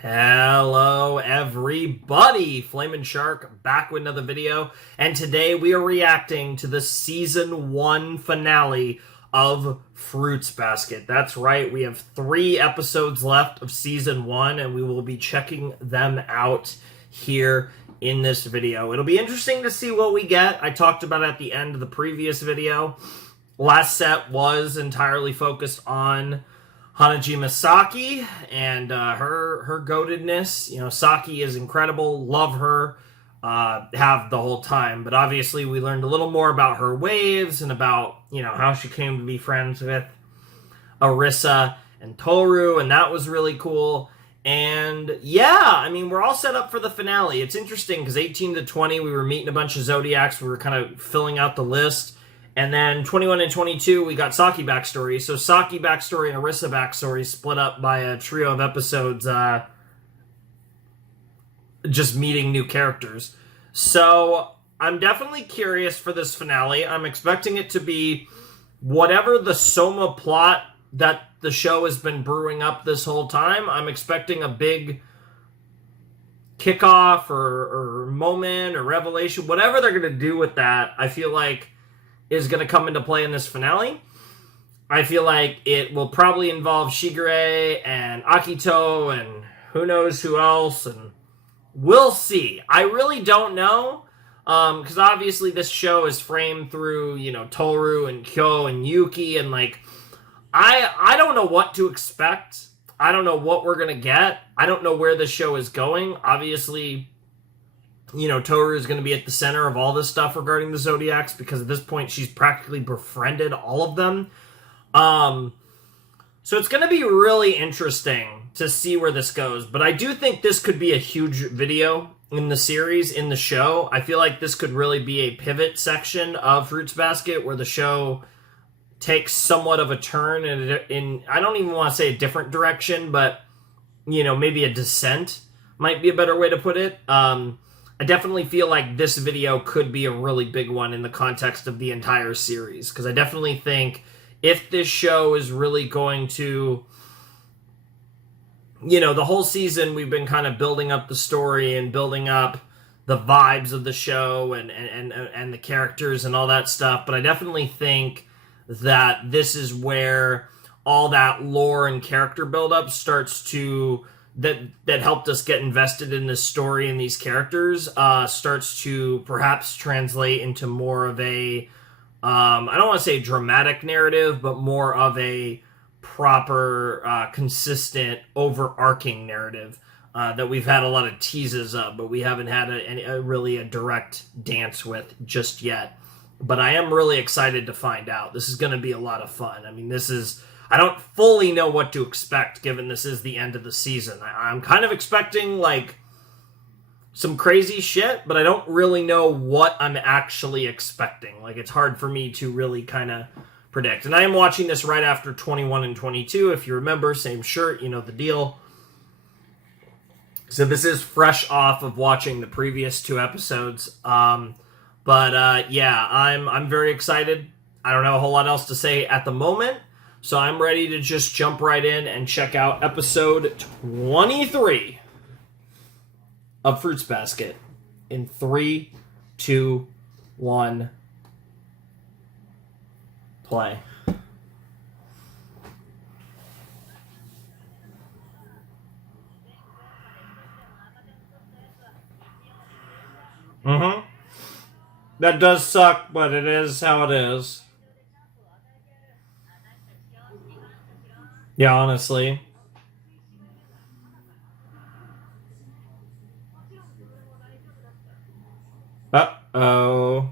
Hello everybody, Flamin' Shark back with another video, and today we are reacting to the Season 1 finale of Fruits Basket. That's right, we have 3 episodes left of Season 1, and we will be checking them out here in this video. It'll be interesting to see what we get. I talked about it at the end of the previous video. Last set was entirely focused on Hanajima Saki and her goatedness. You know, Saki is incredible. Love her. Have the whole time. But obviously we learned a little more about her waves and about, you know, how she came to be friends with Arisa and Tohru, and that was really cool. And yeah, I mean, we're all set up for the finale. It's interesting because 18 to 20, we were meeting a bunch of Zodiacs. We were kind of filling out the list. And then 21 and 22, we got Saki backstory. So Saki backstory and Arisa backstory split up by a trio of episodes just meeting new characters. So I'm definitely curious for this finale. I'm expecting it to be whatever the Soma plot that the show has been brewing up this whole time. I'm expecting a big kickoff or moment or revelation. Whatever they're going to do with that, I feel like is going to come into play in this finale. I feel like it will probably involve Shigure and Akito and who knows who else, and we'll see. I really don't know, because obviously this show is framed through, you know, Tohru and Kyo and Yuki, and like, I don't know what to expect. I don't know what we're going to get. I don't know where this show is going. Obviously, you know, Tohru is going to be at the center of all this stuff regarding the Zodiacs, because at this point she's practically befriended all of them. So it's going to be really interesting to see where this goes. But I do think this could be a huge video in the series, in the show. I feel like this could really be a pivot section of Fruits Basket where the show takes somewhat of a turn in I don't even want to say a different direction, but, you know, maybe a descent might be a better way to put it. I definitely feel like this video could be a really big one in the context of the entire series, because I definitely think if this show is really going to, you know, the whole season we've been kind of building up the story and building up the vibes of the show and the characters and all that stuff, but I definitely think that this is where all that lore and character buildup starts to that helped us get invested in this story and these characters starts to perhaps translate into more of a I don't want to say dramatic narrative, but more of a proper consistent overarching narrative that we've had a lot of teases of, but we haven't had really a direct dance with just yet. But I am really excited to find out. This is going to be a lot of fun. I mean, I don't fully know what to expect, given this is the end of the season. I'm kind of expecting, like, some crazy shit, but I don't really know what I'm actually expecting. Like, it's hard for me to really kind of predict. And I am watching this right after 21 and 22. If you remember, same shirt, you know the deal. So this is fresh off of watching the previous 2 episodes. Yeah, I'm very excited. I don't have a whole lot else to say at the moment. So I'm ready to just jump right in and check out episode 23 of Fruits Basket in 3, 2, 1, play. That does suck, but it is how it is. Yeah, honestly. Uh-oh.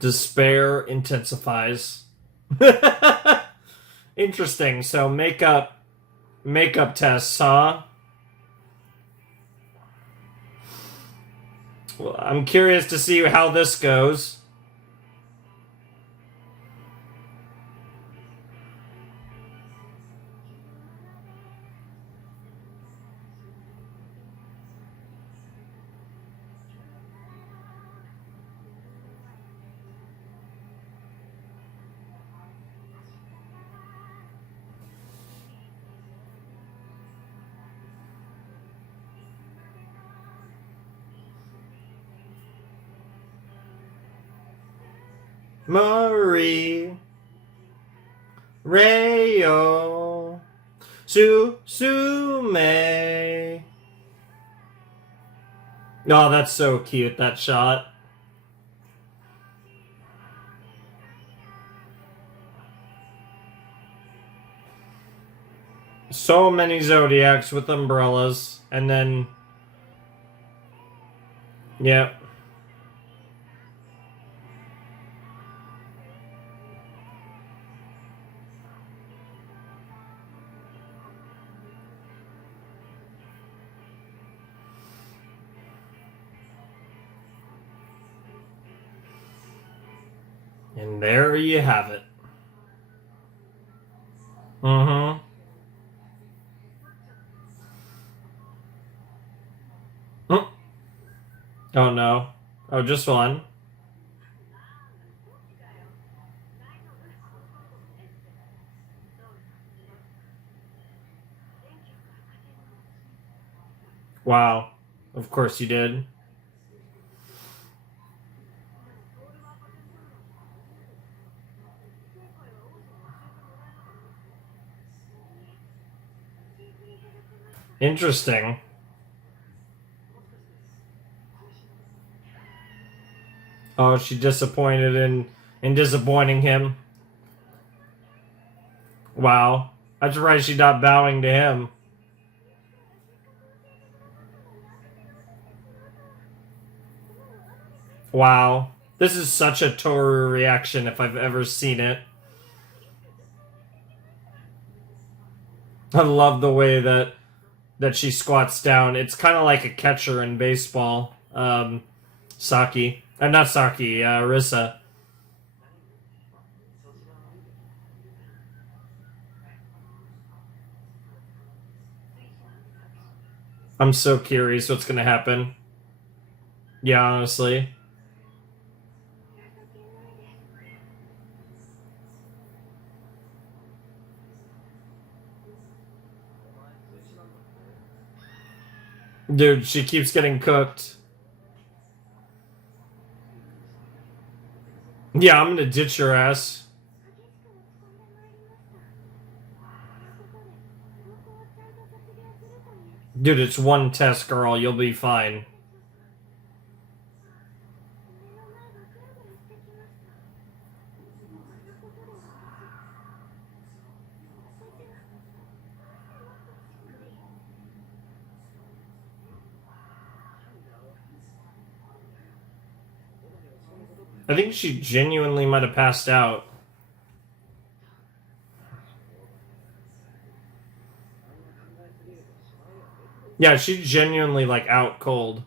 Despair intensifies. Interesting. So makeup tests, huh? Well, I'm curious to see how this goes. Marie. Rayo. Susume. Oh, that's so cute, that shot. So many Zodiacs with umbrellas, and then... Yep. And there you have it. Mm-hmm. Oh no. Oh, just one. Wow. Of course you did. Interesting. Oh, she disappointed in disappointing him. Wow. I'm surprised she's not bowing to him. Wow. This is such a Tohru reaction if I've ever seen it. I love the way that she squats down. It's kind of like a catcher in baseball. Saki. Not Saki, Rissa. I'm so curious what's going to happen. Yeah, honestly. Dude, she keeps getting cooked. Yeah, I'm gonna ditch your ass. Dude, it's one test, girl. You'll be fine. I think she genuinely might have passed out. Yeah, she's genuinely, like, out cold.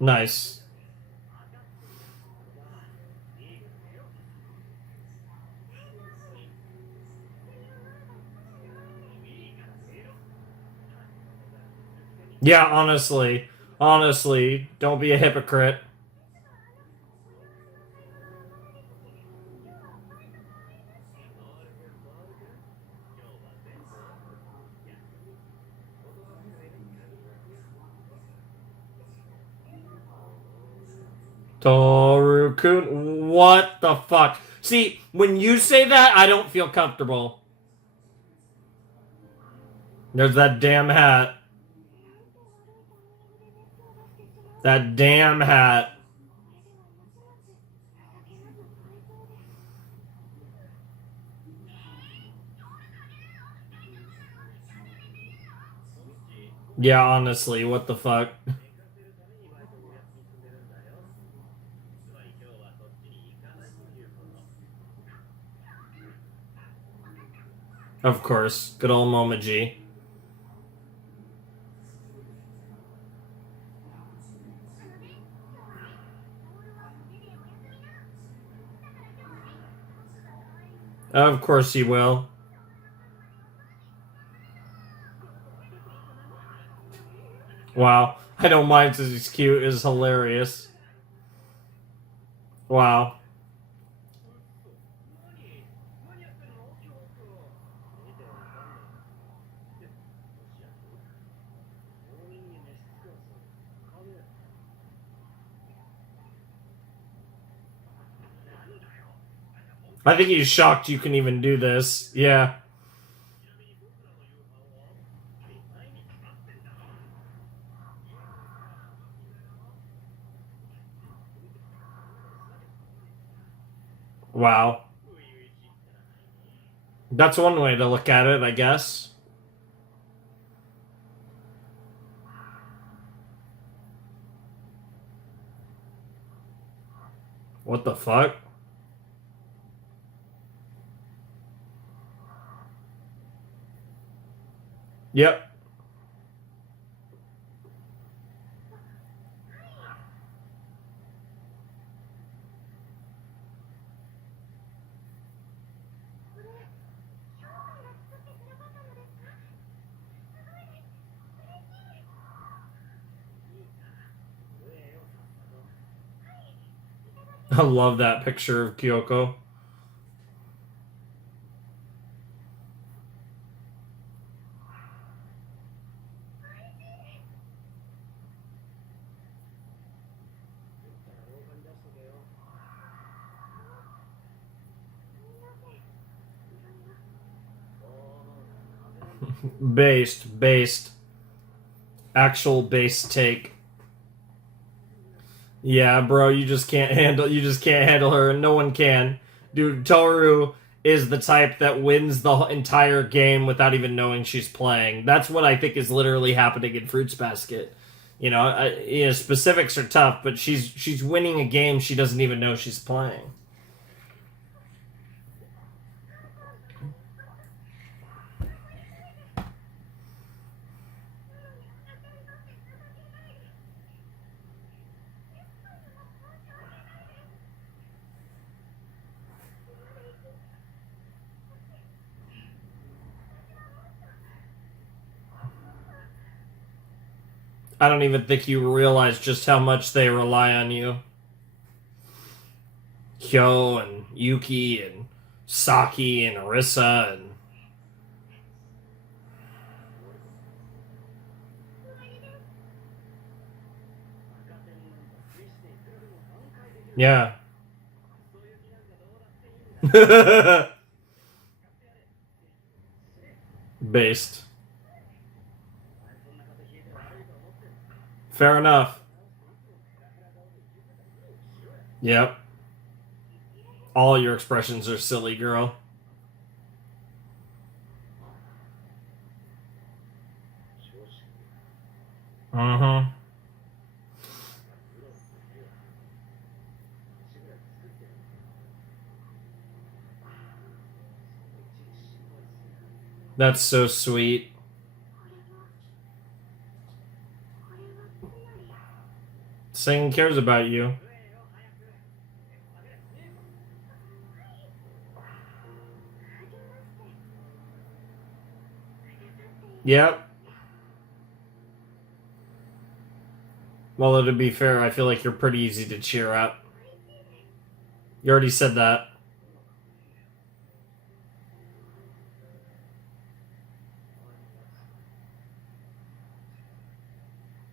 Nice. Yeah, honestly. Honestly, don't be a hypocrite. Tohru-kun, what the fuck? See, when you say that, I don't feel comfortable. There's that damn hat. That damn hat. Yeah, honestly, what the fuck? Of course, good old Momoji. Of course he will. Wow. I don't mind because he's cute. It's hilarious. Wow. I think he's shocked you can even do this. Yeah. Wow. That's one way to look at it, I guess. What the fuck? Yep. I love that picture of Kyoko. Based. Actual base take. Yeah, bro, you just can't handle her, and no one can. Dude, Tohru is the type that wins the entire game without even knowing she's playing. That's what I think is literally happening in Fruits Basket. Specifics are tough, but she's winning a game she doesn't even know she's playing. I don't even think you realize just how much they rely on you. Hyo and Yuki and Saki and Arisa and... Yeah. Based. Fair enough. Yep. All your expressions are silly, girl. Mm-hmm. That's so sweet. Singing cares about you. Yep. Well, to be fair, I feel like you're pretty easy to cheer up. You already said that.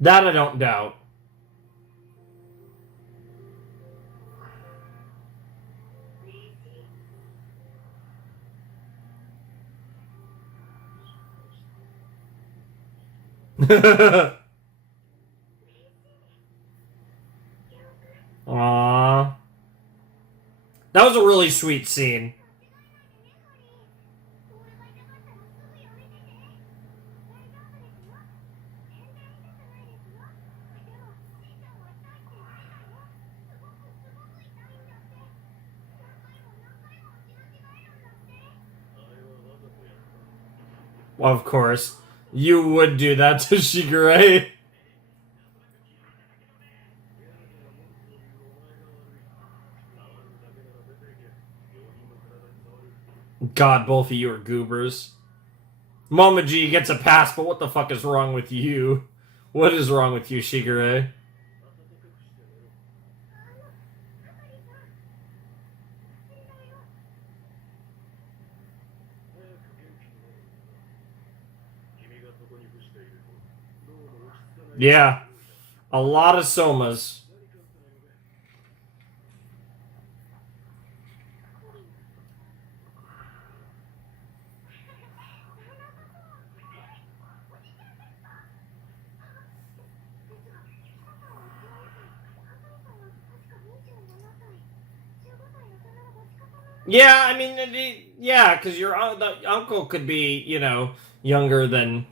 That I don't doubt. Aww. That was a really sweet scene. Of course. You would do that to Shigure. God, both of you are goobers. Momoji gets a pass, but what the fuck is wrong with you? What is wrong with you, Shigure? Yeah. A lot of somas. Yeah, I mean, yeah, because your the uncle could be, younger than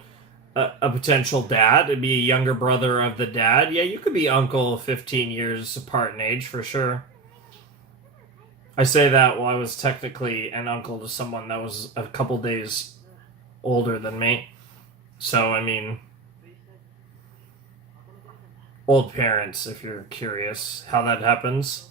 a potential dad. It'd be a younger brother of the dad. Yeah, you could be uncle 15 years apart in age for sure. I say that while I was technically an uncle to someone that was a couple days older than me. So, I mean, old parents, if you're curious how that happens.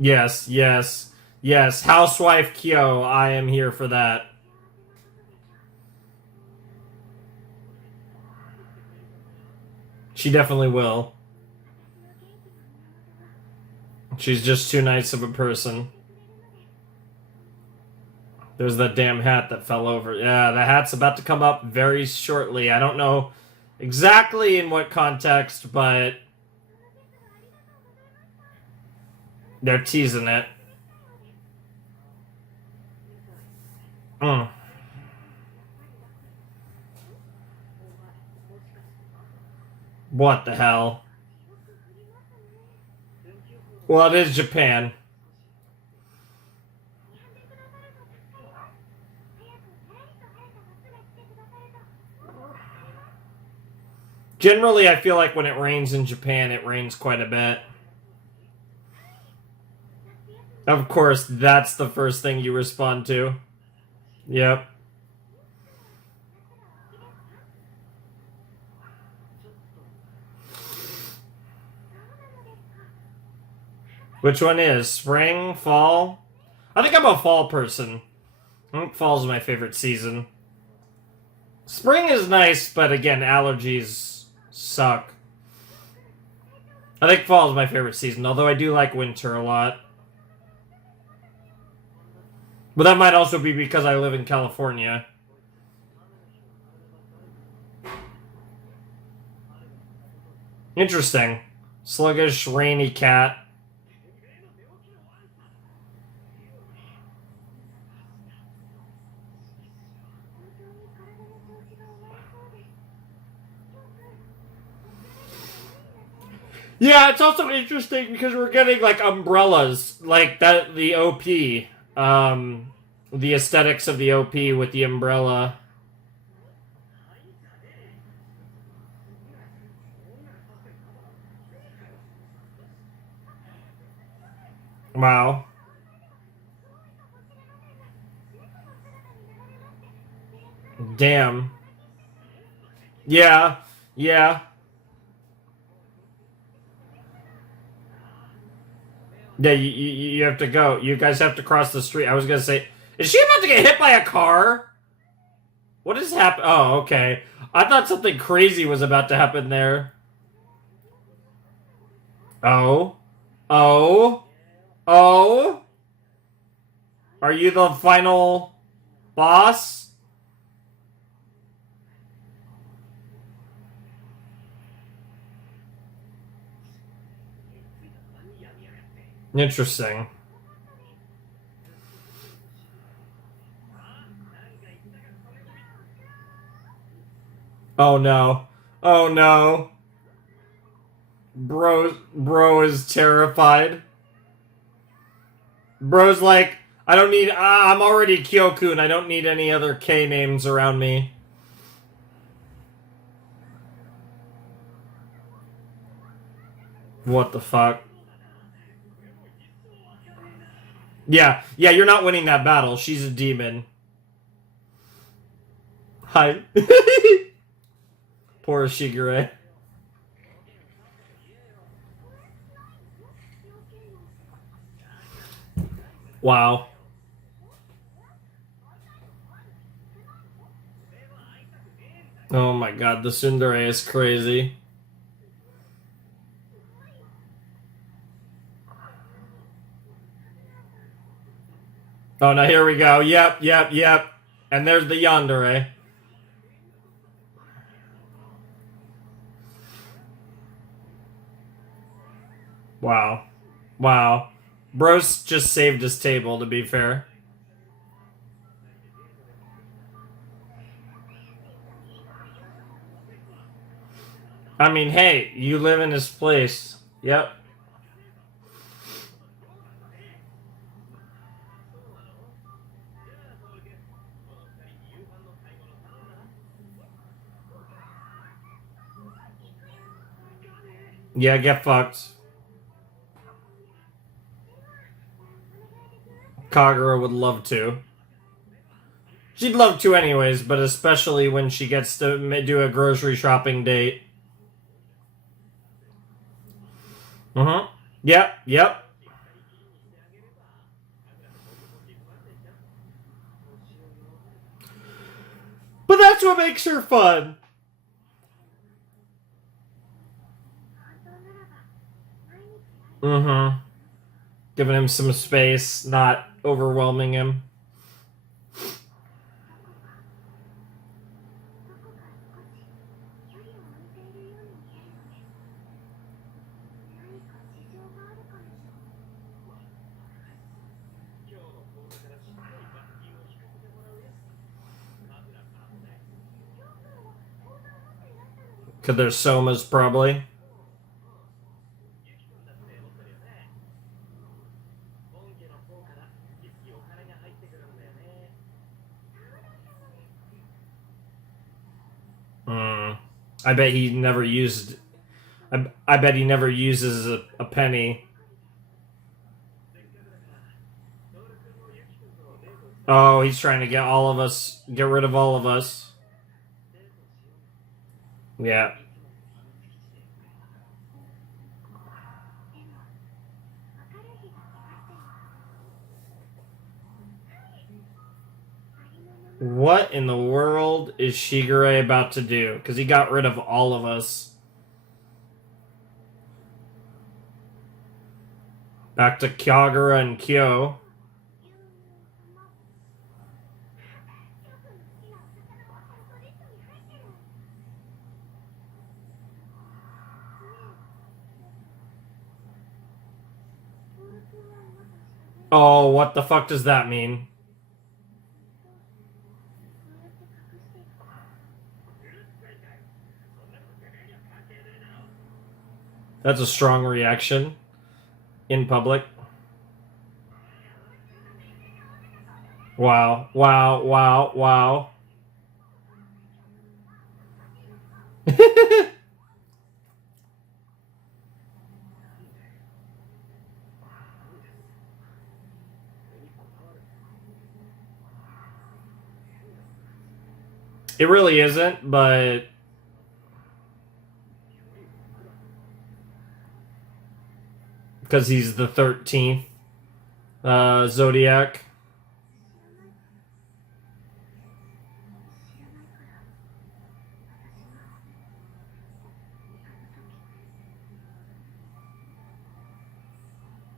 Yes, yes, yes. Housewife Kyo, I am here for that. She definitely will. She's just too nice of a person. There's that damn hat that fell over. Yeah, the hat's about to come up very shortly. I don't know exactly in what context, but they're teasing it. Mm. What the hell? Well, it is Japan. Generally, I feel like when it rains in Japan, it rains quite a bit. Of course, that's the first thing you respond to. Yep. Which one is? Spring? Fall? I think I'm a fall person. I think fall's my favorite season. Spring is nice, but again, allergies suck. I think fall is my favorite season, although I do like winter a lot. But that might also be because I live in California. Interesting. Sluggish, rainy cat. Yeah, it's also interesting because we're getting like umbrellas, like that the OP, the aesthetics of the OP with the umbrella. Wow. Damn. Yeah. Yeah. Yeah, you have to go. You guys have to cross the street. I was gonna say, is she about to get hit by a car? What is happening? Oh, okay. I thought something crazy was about to happen there. Oh. Oh. Oh. Are you the final boss? Interesting. Oh no. Oh no. Bro is terrified. Bro's like, I don't need. I'm already Kyokun. I don't need any other K names around me. What the fuck? Yeah, yeah, you're not winning that battle. She's a demon. Hi. Poor Shigure. Wow. Oh my god, the tsundere is crazy. Oh, now here we go. Yep, yep, yep. And there's the yandere. Wow. Wow. Bros just saved his table, to be fair. I mean, hey, you live in this place. Yep. Yeah, get fucked. Kagura would love to. She'd love to anyways, but especially when she gets to do a grocery shopping date. Yep, yep. But that's what makes her fun. Giving him some space, not overwhelming him. Because there's somas, probably. I bet he never used... I bet he never uses a penny. Oh, he's trying to get all of us... Get rid of all of us. Yeah. What in the world is Shigure about to do? Because he got rid of all of us. Back to Kagura and Kyo. Oh, what the fuck does that mean? That's a strong reaction in public. Wow, wow, wow, wow. It really isn't, but... Because he's the 13th Zodiac.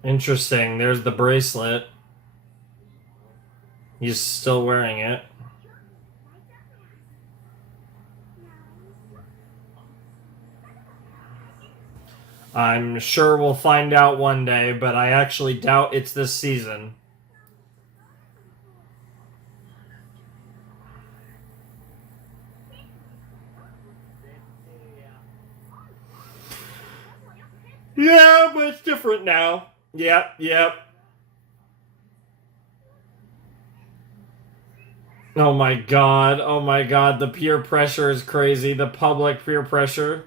Interesting. There's the bracelet. He's still wearing it. I'm sure we'll find out one day, but I actually doubt it's this season. Yeah, but it's different now. Yep, yep. Oh my god, the peer pressure is crazy. The public peer pressure.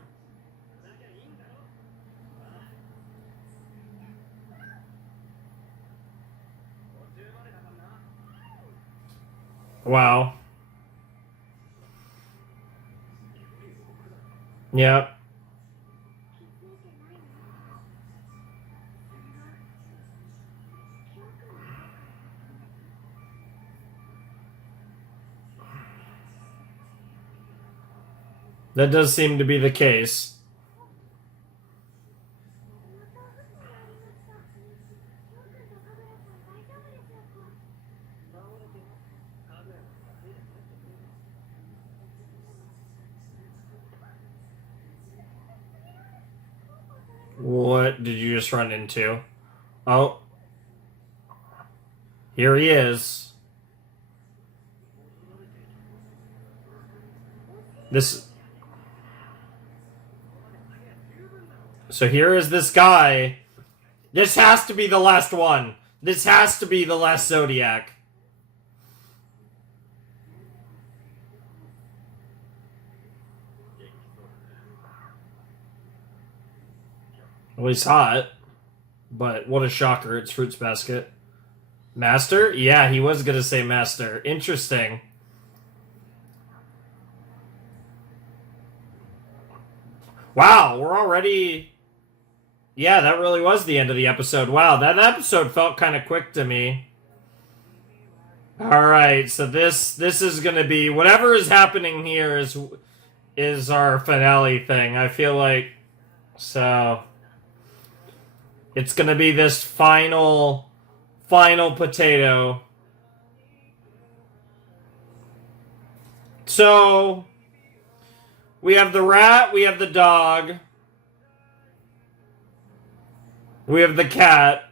Wow. Yep. That does seem to be the case. What did you just run into? Oh. Here he is. So here is this guy. This has to be the last one. This has to be the last Zodiac. Well, he's hot. But what a shocker. It's Fruits Basket. Master? Yeah, he was going to say Master. Interesting. Wow, we're already... Yeah, that really was the end of the episode. Wow, that episode felt kind of quick to me. Alright, so this is going to be... Whatever is happening here is our finale thing. I feel like... So... It's going to be this final potato. So... We have the rat, we have the dog, we have the cat,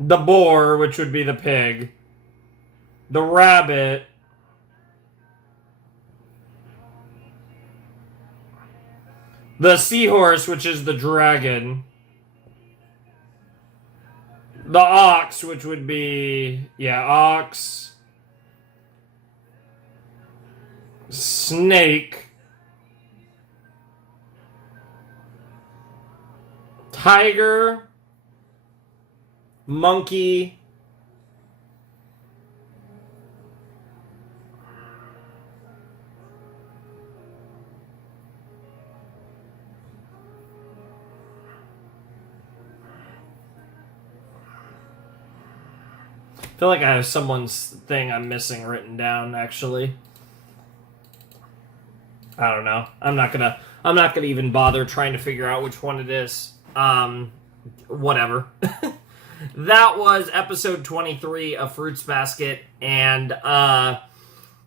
the boar, which would be the pig, the rabbit, the seahorse, which is the dragon, the ox, which would be, yeah, ox, snake, tiger, monkey, I feel like I have someone's thing I'm missing written down, actually. I don't know. I'm not gonna even bother trying to figure out which one it is. Whatever. That was episode 23 of Fruits Basket, and that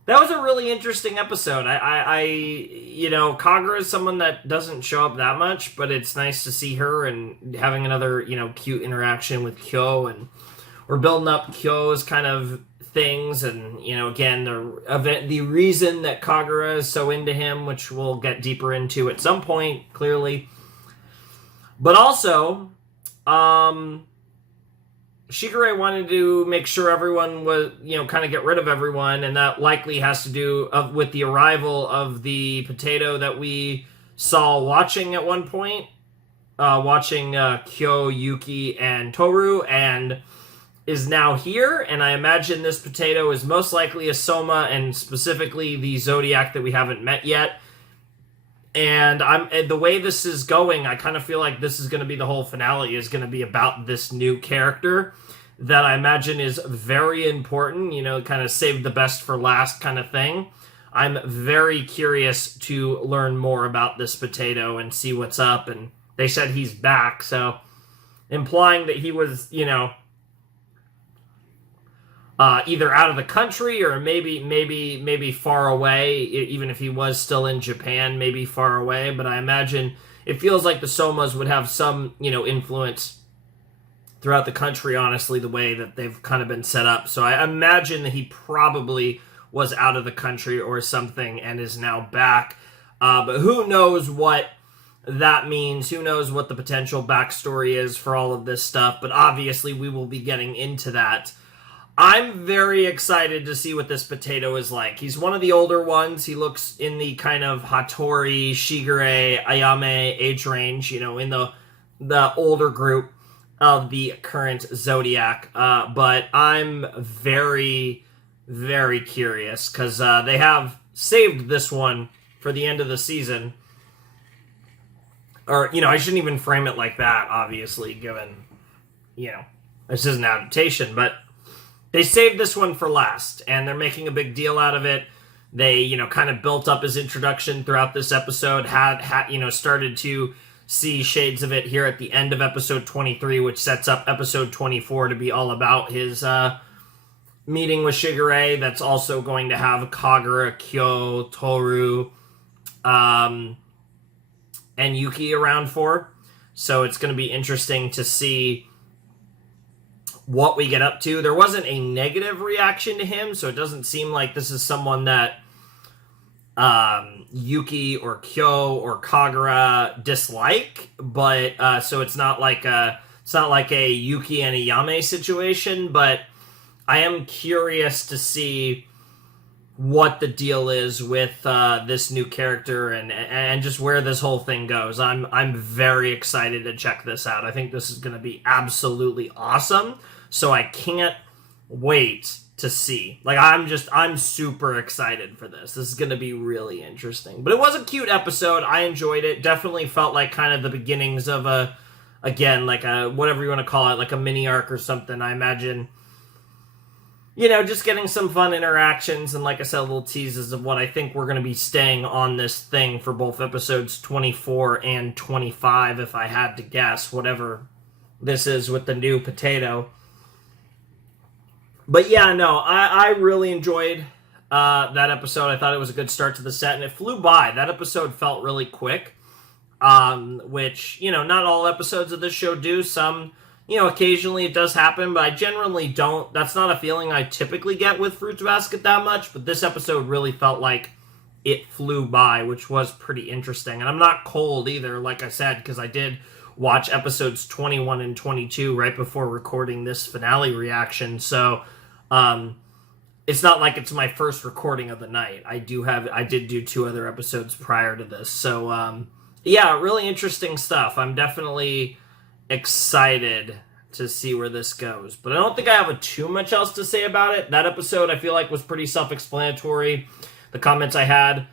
was a really interesting episode. Kagura is someone that doesn't show up that much, but it's nice to see her and having another, cute interaction with Kyo, and we're building up Kyo's kind of things, and, again, the reason that Kagura is so into him, which we'll get deeper into at some point, clearly. But also, Shigure wanted to make sure everyone was, kind of get rid of everyone, and that likely has to do with the arrival of the potato that we saw watching at one point, watching Kyo, Yuki, and Tohru, and is now here, and I imagine this potato is most likely a Soma, and specifically the Zodiac that we haven't met yet. And the way this is going, I kind of feel like this is going to be the whole finale, is going to be about this new character that I imagine is very important, kind of save the best for last kind of thing. I'm very curious to learn more about this potato and see what's up, and they said he's back, so implying that he was, either out of the country or maybe far away, even if he was still in Japan, maybe far away. But I imagine it feels like the Somas would have some, influence throughout the country, honestly, the way that they've kind of been set up. So I imagine that he probably was out of the country or something and is now back. But who knows what that means? Who knows what the potential backstory is for all of this stuff? But obviously we will be getting into that. I'm very excited to see what this potato is like. He's one of the older ones. He looks in the kind of Hattori, Shigure, Ayame age range, in the older group of the current Zodiac. But I'm very, very curious, because they have saved this one for the end of the season. Or, I shouldn't even frame it like that, obviously, given, this is an adaptation, but they saved this one for last, and they're making a big deal out of it. They, kind of built up his introduction throughout this episode, had started to see shades of it here at the end of episode 23, which sets up episode 24 to be all about his meeting with Shigure. That's also going to have Kagura, Kyo, Tohru, and Yuki around for. So it's going to be interesting to see what we get up to. There wasn't a negative reaction to him, so it doesn't seem like this is someone that Yuki or Kyo or Kagura dislike, but so it's not like a Yuki and a Yame situation, but I am curious to see what the deal is with this new character and just where this whole thing goes. I'm very excited to check this out. I think this is going to be absolutely awesome. So I can't wait to see. Like, I'm super excited for this. This is going to be really interesting. But it was a cute episode. I enjoyed it. Definitely felt like kind of the beginnings of like a, whatever you want to call it, like a mini arc or something. I imagine, just getting some fun interactions and, like I said, little teases of what I think we're going to be staying on this thing for both episodes 24 and 25, if I had to guess, whatever this is with the new potato. But yeah, no, I really enjoyed that episode. I thought it was a good start to the set, and it flew by. That episode felt really quick, which, not all episodes of this show do. Some, occasionally it does happen, but I generally don't. That's not a feeling I typically get with Fruits Basket that much, but this episode really felt like it flew by, which was pretty interesting. And I'm not cold either, like I said, because I did watch episodes 21 and 22 right before recording this finale reaction, so it's not like it's my first recording of the night. I did do 2 other episodes prior to this. So, yeah, really interesting stuff. I'm definitely excited to see where this goes. But I don't think I have too much else to say about it. That episode, I feel like, was pretty self-explanatory. The comments I had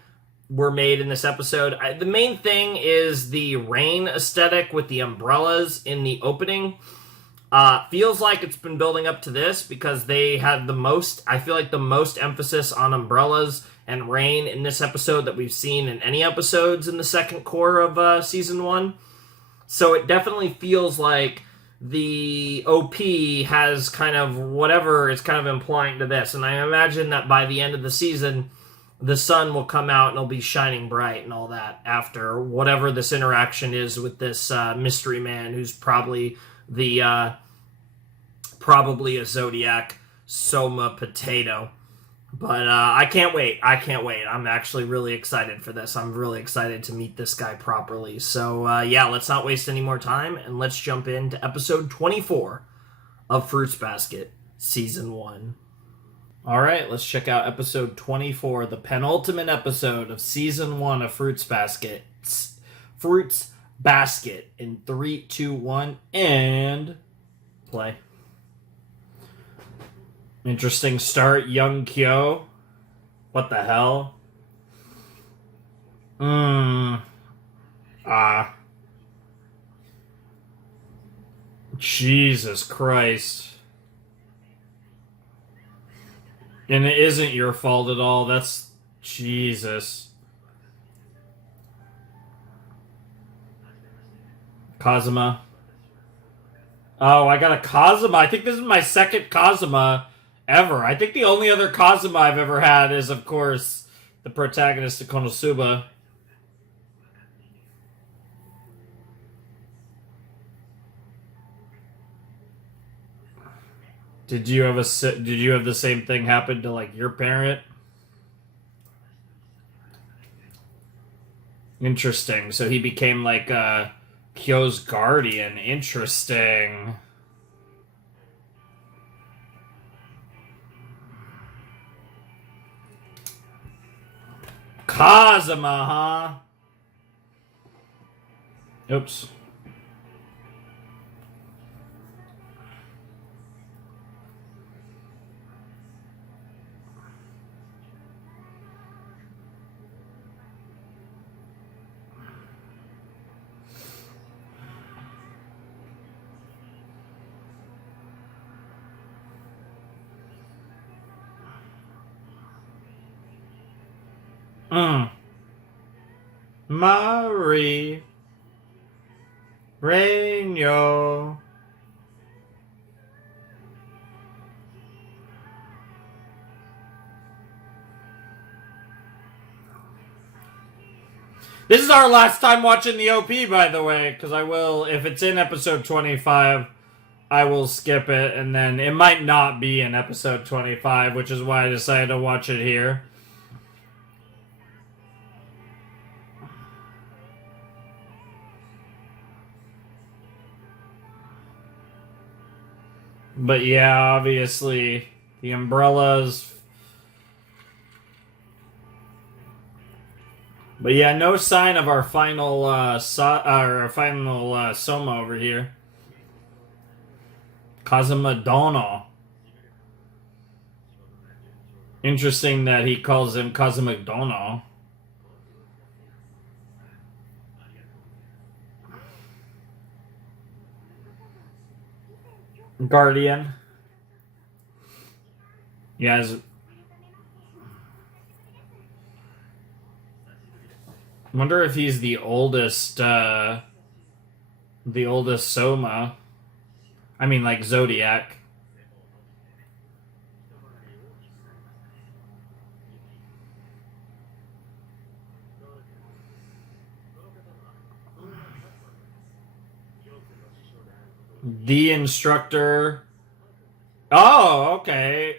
were made in this episode. The main thing is the rain aesthetic with the umbrellas in the opening. Feels like it's been building up to this because they had the most emphasis on umbrellas and rain in this episode that we've seen in any episodes in the second quarter of season 1. So it definitely feels like the OP has kind of whatever it's kind of implying to this. And I imagine that by the end of the season, the sun will come out and it'll be shining bright and all that after whatever this interaction is with this mystery man who's probably a Zodiac Soma potato. But I can't wait. I'm actually really excited for this. I'm really excited to meet this guy properly. So, yeah, let's not waste any more time, and let's jump into episode 24 of Fruits Basket, Season 1. All right, let's check out episode 24, the penultimate episode of Season 1 of Fruits Basket. Fruits Basket in 3, 2, 1, and play. Interesting start, young Kyo. What the hell? Jesus Christ. And it isn't your fault at all. That's... Jesus. Kazuma. Oh, I got a Kazuma. I think this is my second Kazuma ever. I think the only other Kazuma I've ever had is, of course, the protagonist of Konosuba. Did you have the same thing happen to, like, your parent? Interesting. So he became like Kyo's guardian. Interesting. Kazuma, huh? Oops. Marie Reino. This is our last time watching the OP, by the way, because I will, if it's in episode 25, I will skip it, and then it might not be in episode 25, which is why I decided to watch it here. But yeah, obviously, the umbrellas. But yeah, no sign of our final Soma over here. Kazuma Dono. Interesting that he calls him Kazuma Dono. Guardian. Yes. Wonder if he's the oldest Soma. I mean, like Zodiac. The instructor. Oh, okay.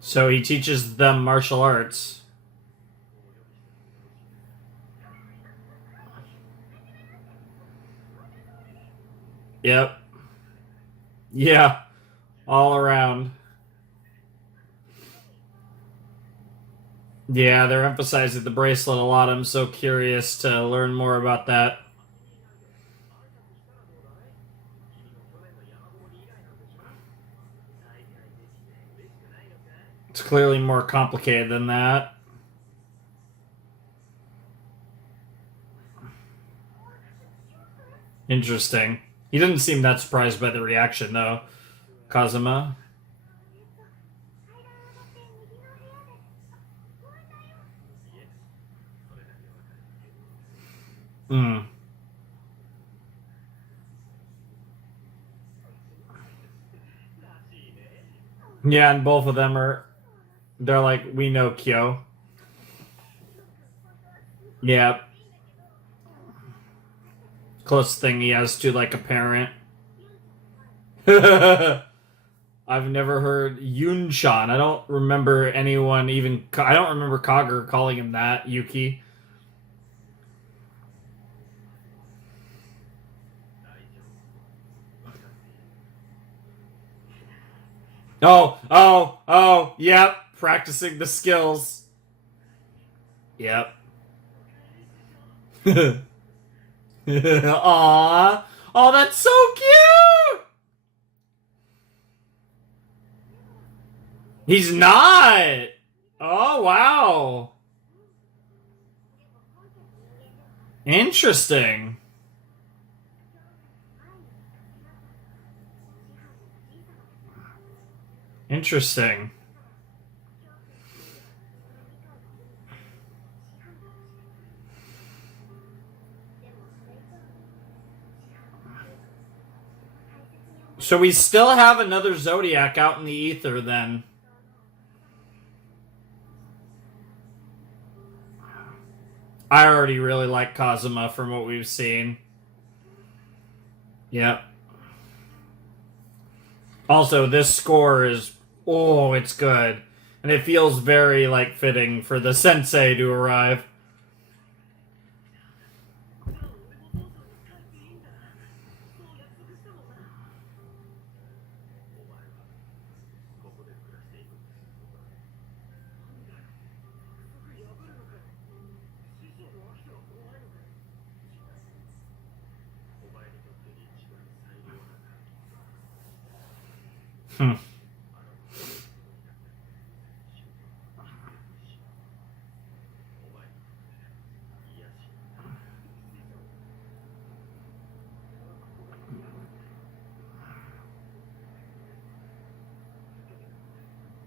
So he teaches them martial arts. Yep. Yeah. All around. Yeah, they're emphasizing the bracelet a lot. I'm so curious to learn more about that. It's clearly more complicated than that. Interesting. He didn't seem that surprised by the reaction, though. Kazuma. Hmm. Yeah, and both of them they're like, we know Kyo. Yeah. Closest thing he has to like a parent. I've never heard Yunshan. I don't remember anyone even. I don't remember Kagura calling him that, Yuki. Oh, yep. Practicing the skills. Yep. Aww. Oh, that's so cute! He's not! Oh, wow. Interesting. Interesting. So we still have another Zodiac out in the ether then. I already really like Kazuma from what we've seen. Yep. Also, this score is... Oh, it's good. And it feels very, like, fitting for the sensei to arrive.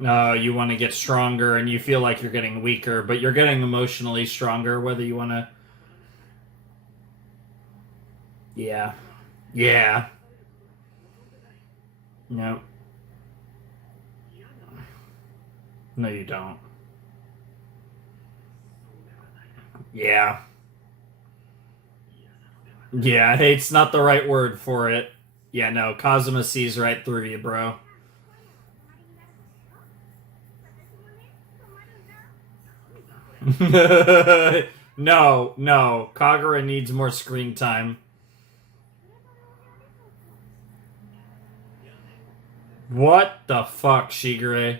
No, you want to get stronger and you feel like you're getting weaker, but you're getting emotionally stronger, whether you want to... Yeah. Yeah. No. No, you don't. Yeah. Yeah, hate's not the right word for it. Yeah, no, Kazuma sees right through you, bro. No, Kagura needs more screen time. What the fuck, Shigure?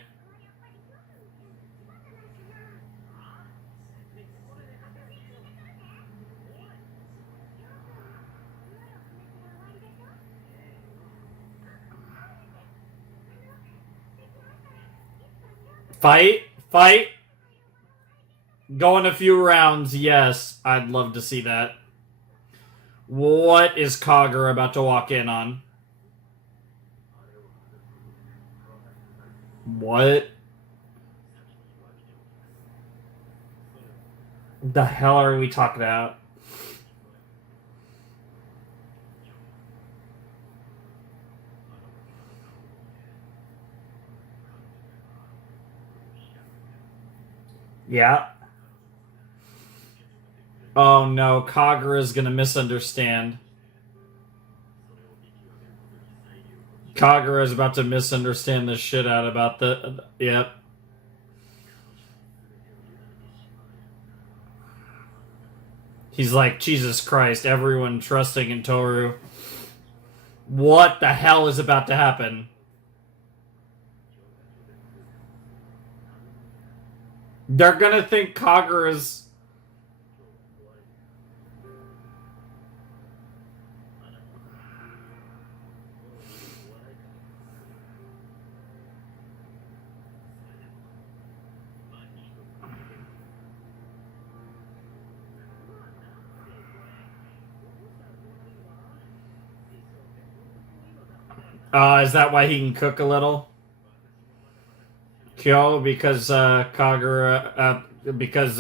Fight? Fight? Going a few rounds, yes. I'd love to see that. What is Kagura about to walk in on? What? The hell are we talking about? Yeah. Oh no, Kagura's gonna misunderstand. Kagura's about to misunderstand the shit out about the... Yep. He's like, Jesus Christ, everyone trusting in Tohru. What the hell is about to happen? They're gonna think Kagura's... is that why he can cook a little? Kyo, because Kagura, because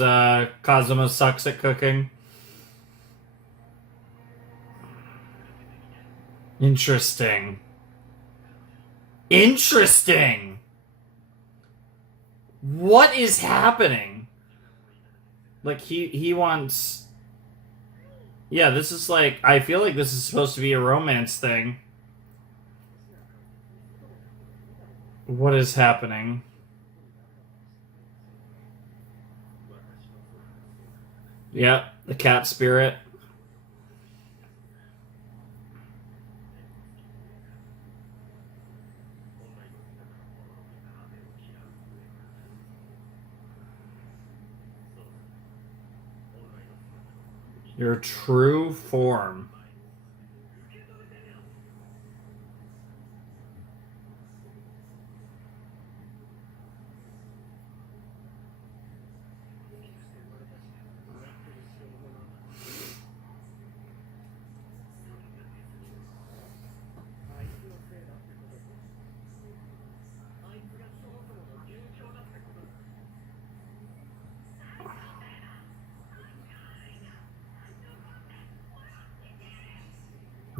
Kazuma sucks at cooking. Interesting. Interesting! What is happening? Like, he wants... Yeah, this is like... I feel like this is supposed to be a romance thing. What is happening? Yep, the cat spirit. Your true form.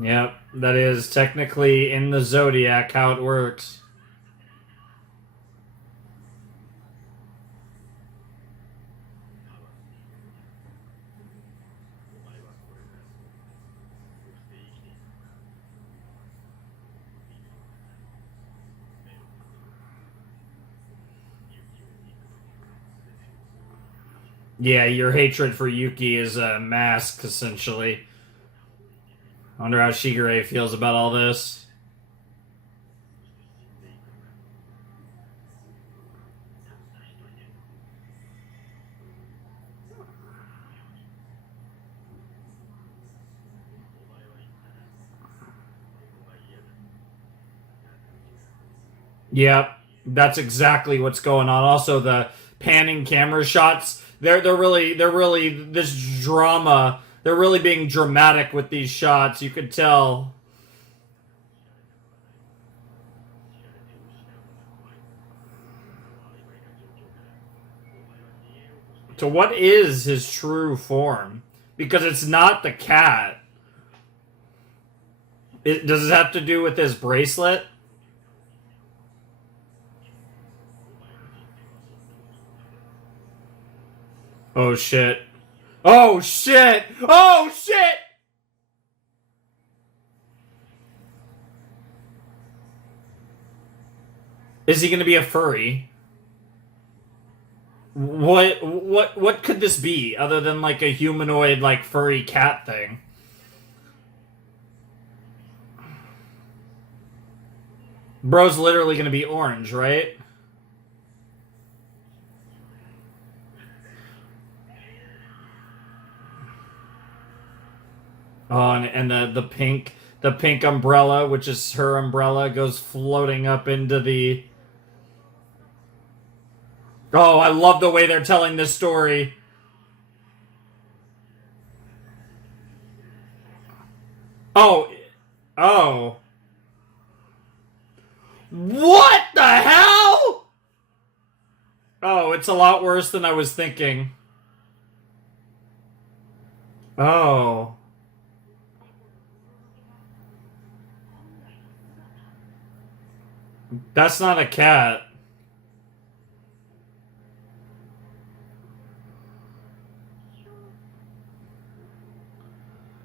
Yep, that is technically in the Zodiac how it works. Yeah, your hatred for Yuki is a mask, essentially. I wonder how Shigure feels about all this. Yep, that's exactly what's going on. Also, the panning camera shots, they're really this drama. They're really being dramatic with these shots. You could tell. So what is his true form? Because it's not the cat. Does it have to do with his bracelet? Oh shit. Oh shit! Oh shit! Is he gonna be a furry? What could this be other than like a humanoid like furry cat thing? Bro's literally gonna be orange, right? Oh, and the pink umbrella, which is her umbrella, goes floating up into the. Oh, I love the way they're telling this story. Oh, oh. What the hell? Oh, it's a lot worse than I was thinking. Oh. That's not a cat.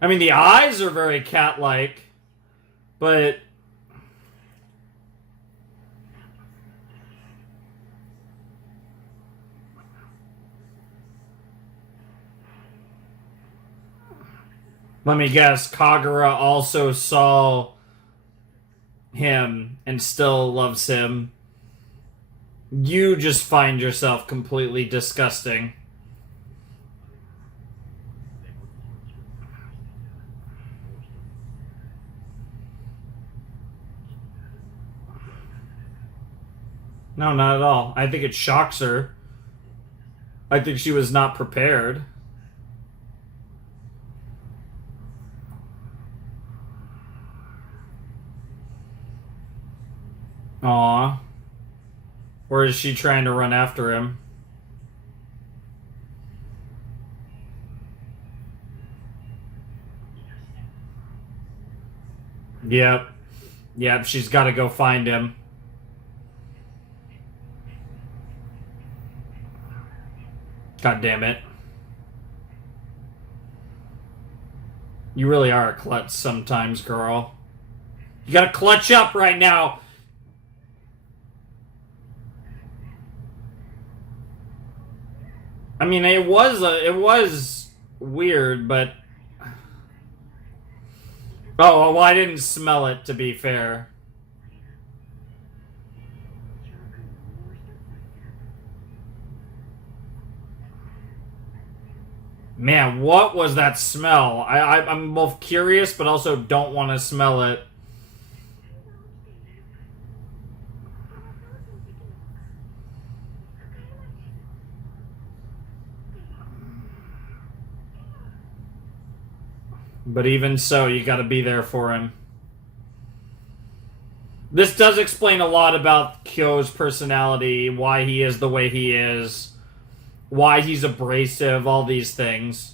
I mean, the eyes are very cat-like, but... Let me guess, Kagura also saw him and still loves him. You just find yourself completely disgusting. No, not at all. I think it shocks her. I think she was not prepared. Aw. Or is she trying to run after him? Yep. Yep, she's got to go find him. God damn it. You really are a klutz sometimes, girl. You gotta clutch up right now. I mean, it was weird, but... Oh, well, I didn't smell it, to be fair. Man, what was that smell? I'm both curious, but also don't want to smell it. But even so, you gotta be there for him. This does explain a lot about Kyo's personality, why he is the way he is, why he's abrasive, all these things.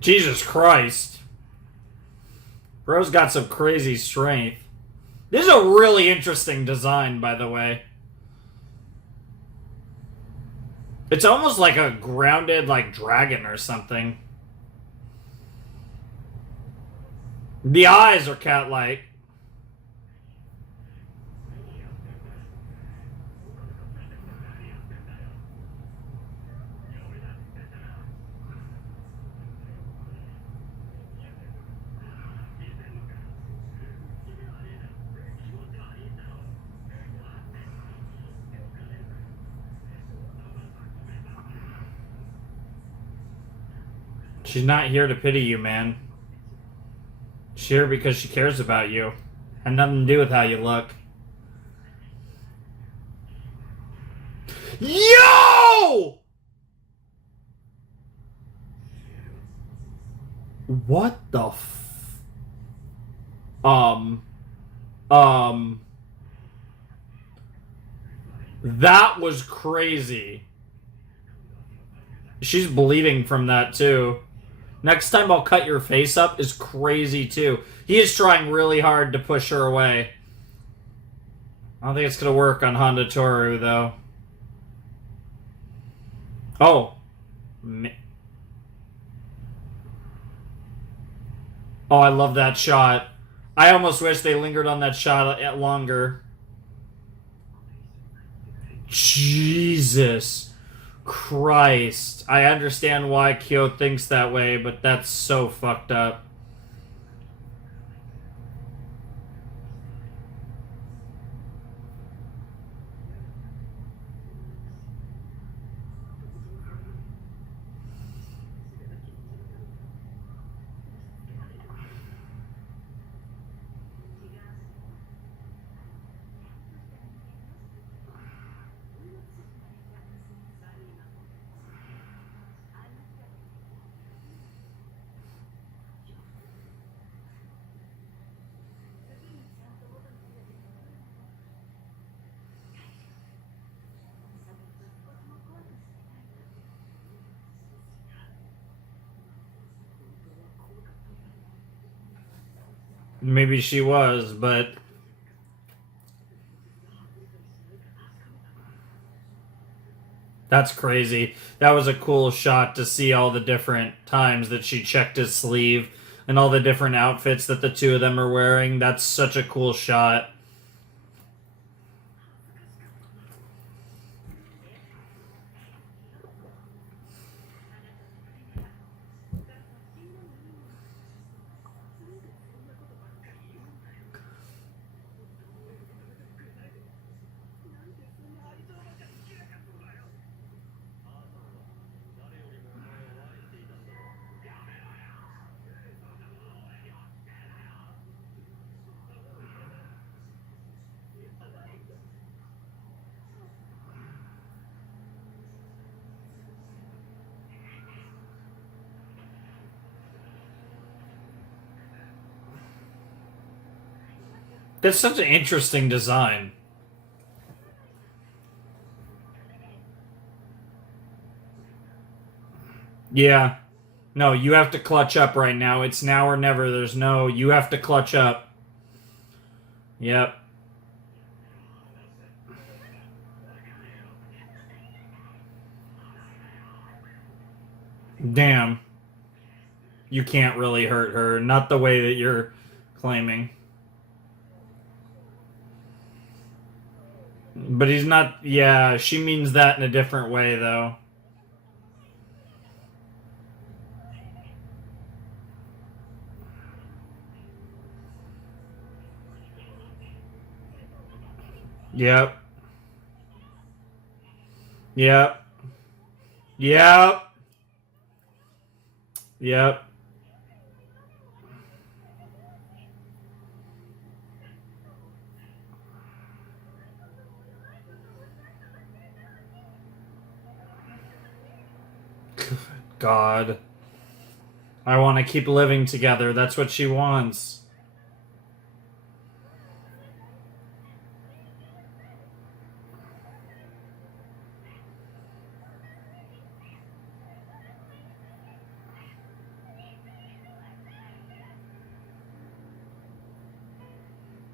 Jesus Christ. Bro's got some crazy strength. This is a really interesting design, by the way. It's almost like a grounded, like, dragon or something. The eyes are cat-like. She's not here to pity you, man. She's here because she cares about you. Had nothing to do with how you look. Yo! What the that was crazy. She's bleeding from that too. Next time I'll cut your face up is crazy too. He is trying really hard to push her away. I don't think it's gonna work on Honda Tohru though. Oh. Oh, I love that shot. I almost wish they lingered on that shot longer. Jesus Christ. I understand why Kyo thinks that way, but that's so fucked up. Maybe she was, but that's crazy. That was a cool shot to see all the different times that she checked his sleeve and all the different outfits that the two of them are wearing. That's such a cool shot. That's such an interesting design. Yeah. No, you have to clutch up right now. It's now or never. There's no, you have to clutch up. Yep. Damn. You can't really hurt her. Not the way that you're claiming. But he's not, yeah, she means that in a different way, though. Yep. Yep. Yep. Yep. God. I want to keep living together. That's what she wants.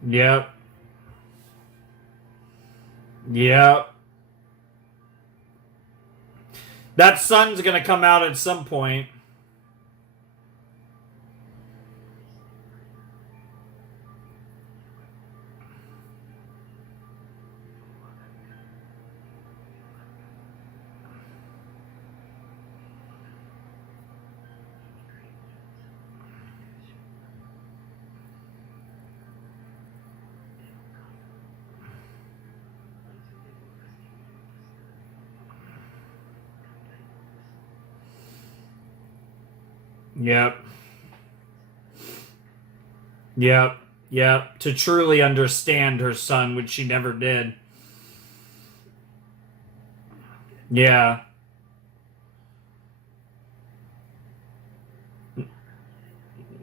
Yep. Yep. That sun's gonna come out at some point. Yep. Yep. Yep. To truly understand her son, which she never did. Yeah.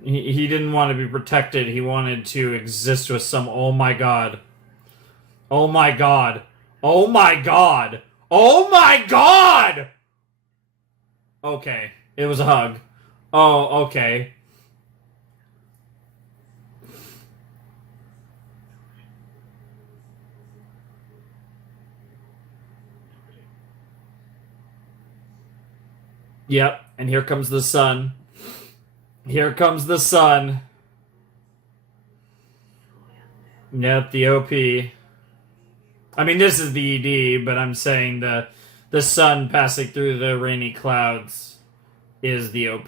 He didn't want to be protected. He wanted to exist with some. Oh my god. Oh my god. Oh my god. Oh my god! Okay. It was a hug. Oh, okay. Yep. And here comes the sun. Here comes the sun. Yep, the OP. I mean, this is the ED, but I'm saying the sun passing through the rainy clouds is the OP.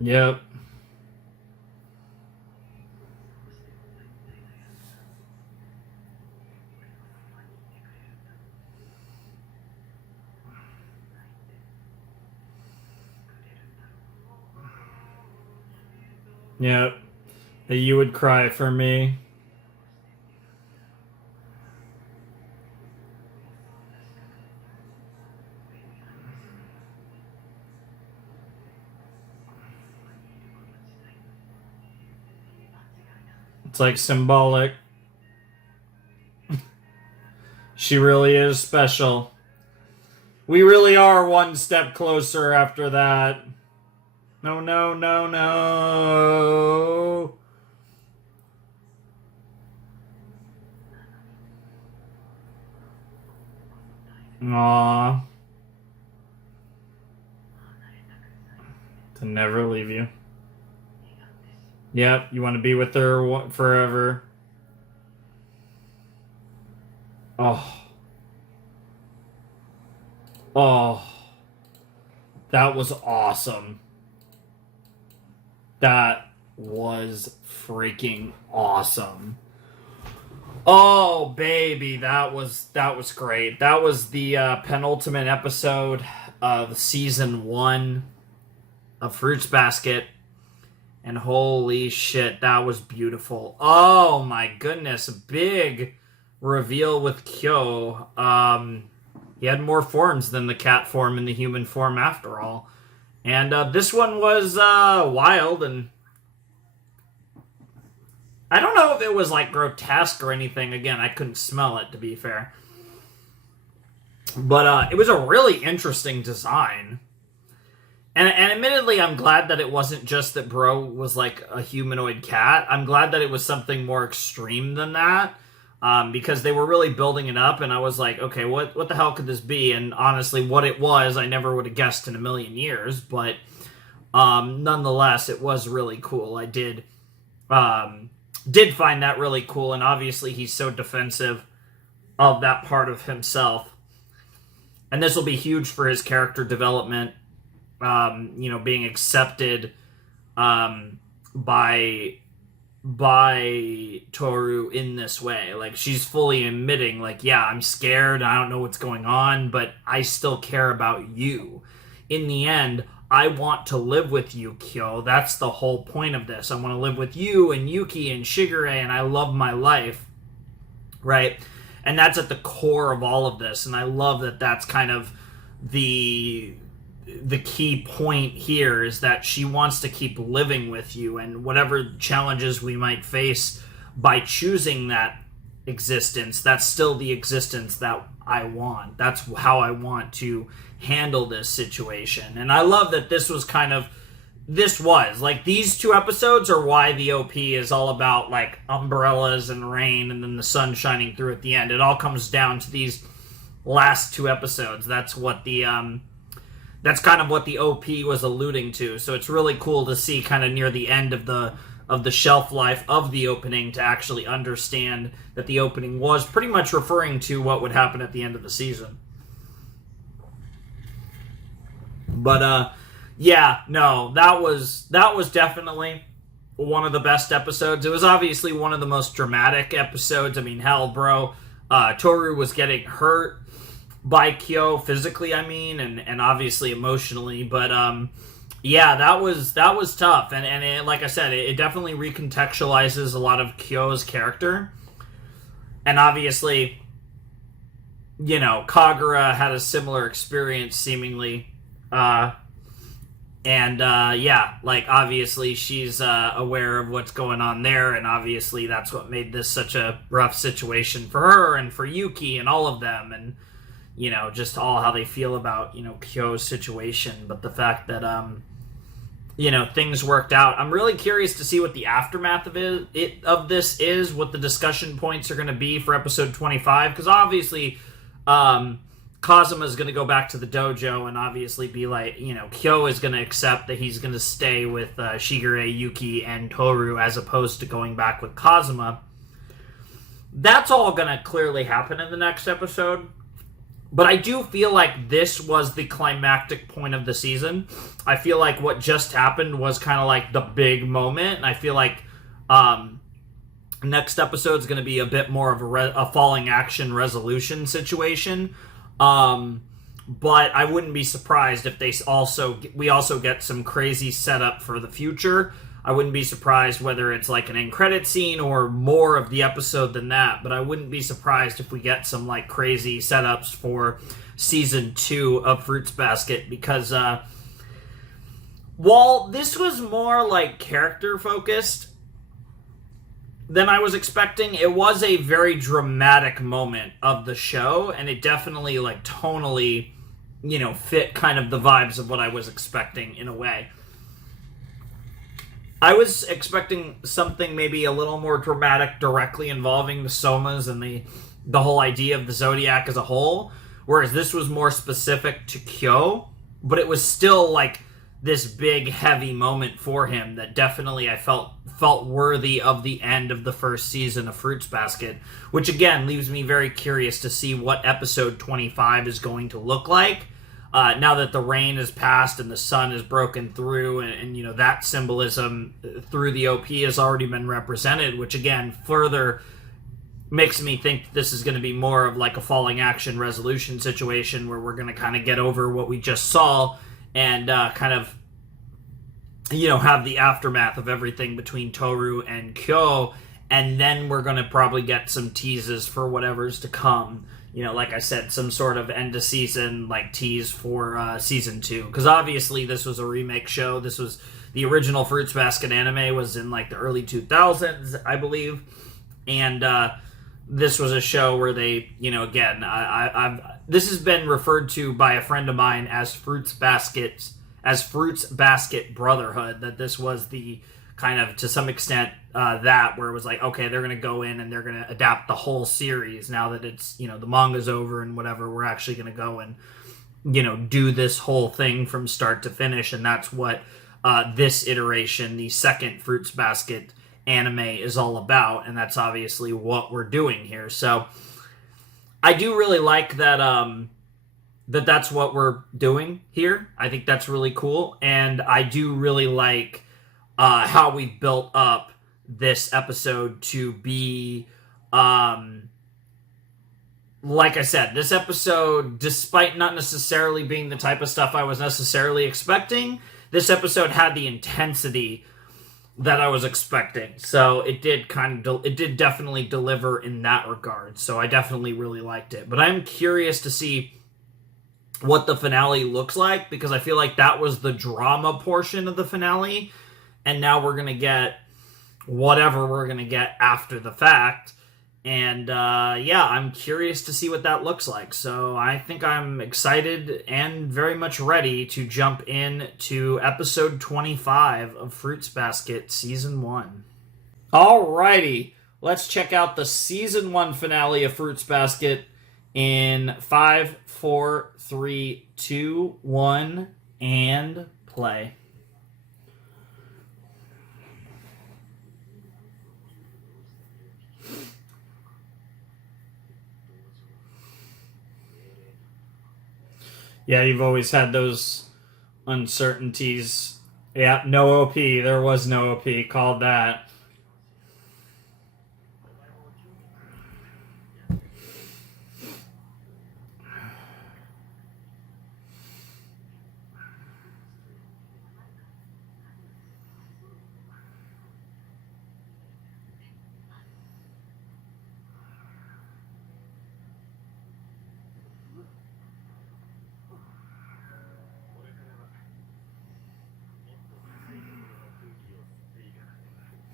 Yep. Yep. That you would cry for me. It's like Symbolic. She really is special. We really are one step closer after that. No, no, no, no. Aww. To never leave you. Yep, you want to be with her forever. Oh. Oh. That was awesome. That was freaking awesome. Oh, baby, that was great. That was the penultimate episode of season 1 of Fruits Basket. And holy shit, that was beautiful. Oh my goodness, a big reveal with Kyo. He had more forms than the cat form and the human form after all. And this one was wild, and I don't know if it was like grotesque or anything. Again, I couldn't smell it, to be fair. But it was a really interesting design. And admittedly, I'm glad that it wasn't just that Bro was like a humanoid cat. I'm glad that it was something more extreme than that. Because they were really building it up, and I was like, okay, what the hell could this be? And honestly, what it was, I never would have guessed in a million years. But nonetheless, it was really cool. I did find that really cool, and obviously he's so defensive of that part of himself. And this will be huge for his character development. Being accepted by Tohru in this way. Like, she's fully admitting, like, yeah, I'm scared, I don't know what's going on, but I still care about you. In the end, I want to live with you, Kyo. That's the whole point of this. I want to live with you and Yuki and Shigure, and I love my life. Right? And that's at the core of all of this, and I love that that's kind of the key point here, is that she wants to keep living with you, and whatever challenges we might face by choosing that existence, that's still the existence that I want. That's how I want to handle this situation. And I love that this was like, these 2 episodes are why the OP is all about like umbrellas and rain and then the sun shining through at the end. It all comes down to these last 2 episodes. That's kind of what the OP was alluding to. So it's really cool to see kind of near the end of the shelf life of the opening to actually understand that the opening was pretty much referring to what would happen at the end of the season. But yeah, no, that was definitely one of the best episodes. It was obviously one of the most dramatic episodes. I mean, hell, bro, Tohru was getting hurt by Kyo physically, I mean, and obviously emotionally, but yeah, that was tough, and it, like I said, it definitely recontextualizes a lot of Kyo's character, and obviously, Kagura had a similar experience seemingly, yeah, like obviously she's aware of what's going on there, and obviously that's what made this such a rough situation for her and for Yuki and all of them, and just all how they feel about, Kyo's situation. But the fact that, things worked out. I'm really curious to see what the aftermath of this is, what the discussion points are going to be for episode 25. Because obviously, Kazuma is going to go back to the dojo and obviously be like, Kyo is going to accept that he's going to stay with Shigure, Yuki, and Tohru as opposed to going back with Kazuma. That's all going to clearly happen in the next episode. But I do feel like this was the climactic point of the season. I feel like what just happened was kind of like the big moment. And I feel like next episode is going to be a bit more of a falling action resolution situation. But I wouldn't be surprised if we also get some crazy setup for the future. I wouldn't be surprised whether it's like an end credit scene or more of the episode than that, but I wouldn't be surprised if we get some like crazy setups for season 2 of Fruits Basket, because while this was more like character focused than I was expecting, it was a very dramatic moment of the show, and it definitely like tonally, fit kind of the vibes of what I was expecting in a way. I was expecting something maybe a little more dramatic directly involving the Somas and the whole idea of the Zodiac as a whole, whereas this was more specific to Kyo, but it was still like this big heavy moment for him that definitely I felt worthy of the end of the first season of Fruits Basket, which again leaves me very curious to see what episode 25 is going to look like. Now that the rain has passed and the sun has broken through, and that symbolism through the OP has already been represented, which again further makes me think this is going to be more of like a falling action resolution situation where we're going to kind of get over what we just saw and kind of have the aftermath of everything between Tohru and Kyo, and then we're going to probably get some teases for whatever's to come. Like I said, some sort of end of season like tease for season 2, because obviously this was a remake show. This was the original Fruits Basket anime was in like the early 2000s, I believe, and this was a show where they, again, this has been referred to by a friend of mine as Fruits Basket Brotherhood. That this was the kind of, to some extent, that where it was like, okay, they're going to go in and they're going to adapt the whole series now that it's, the manga's over and whatever. We're actually going to go and, do this whole thing from start to finish. And that's what this iteration, the second Fruits Basket anime, is all about. And that's obviously what we're doing here. So I do really like that, that's what we're doing here. I think that's really cool. And I do really like how we built up this episode to be, like I said, this episode, despite not necessarily being the type of stuff I was necessarily expecting, this episode had the intensity that I was expecting. So it did definitely deliver in that regard. So I definitely really liked it. But I'm curious to see what the finale looks like, because I feel like that was the drama portion of the finale, and now we're going to get whatever we're going to get after the fact. And I'm curious to see what that looks like. So I think I'm excited and very much ready to jump in to episode 25 of Fruits Basket Season 1. Alrighty, let's check out the Season 1 finale of Fruits Basket in 5, 4, 3, 2, 1, and play. Yeah, you've always had those uncertainties. Yeah, no OP. There was no OP. Called that.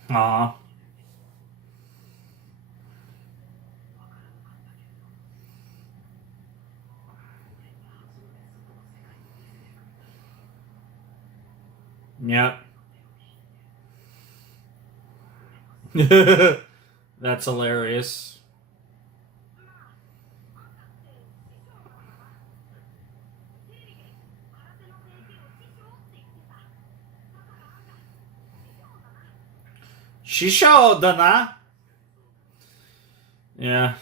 Aw. Yep. That's hilarious. Shisho da na? Yeah.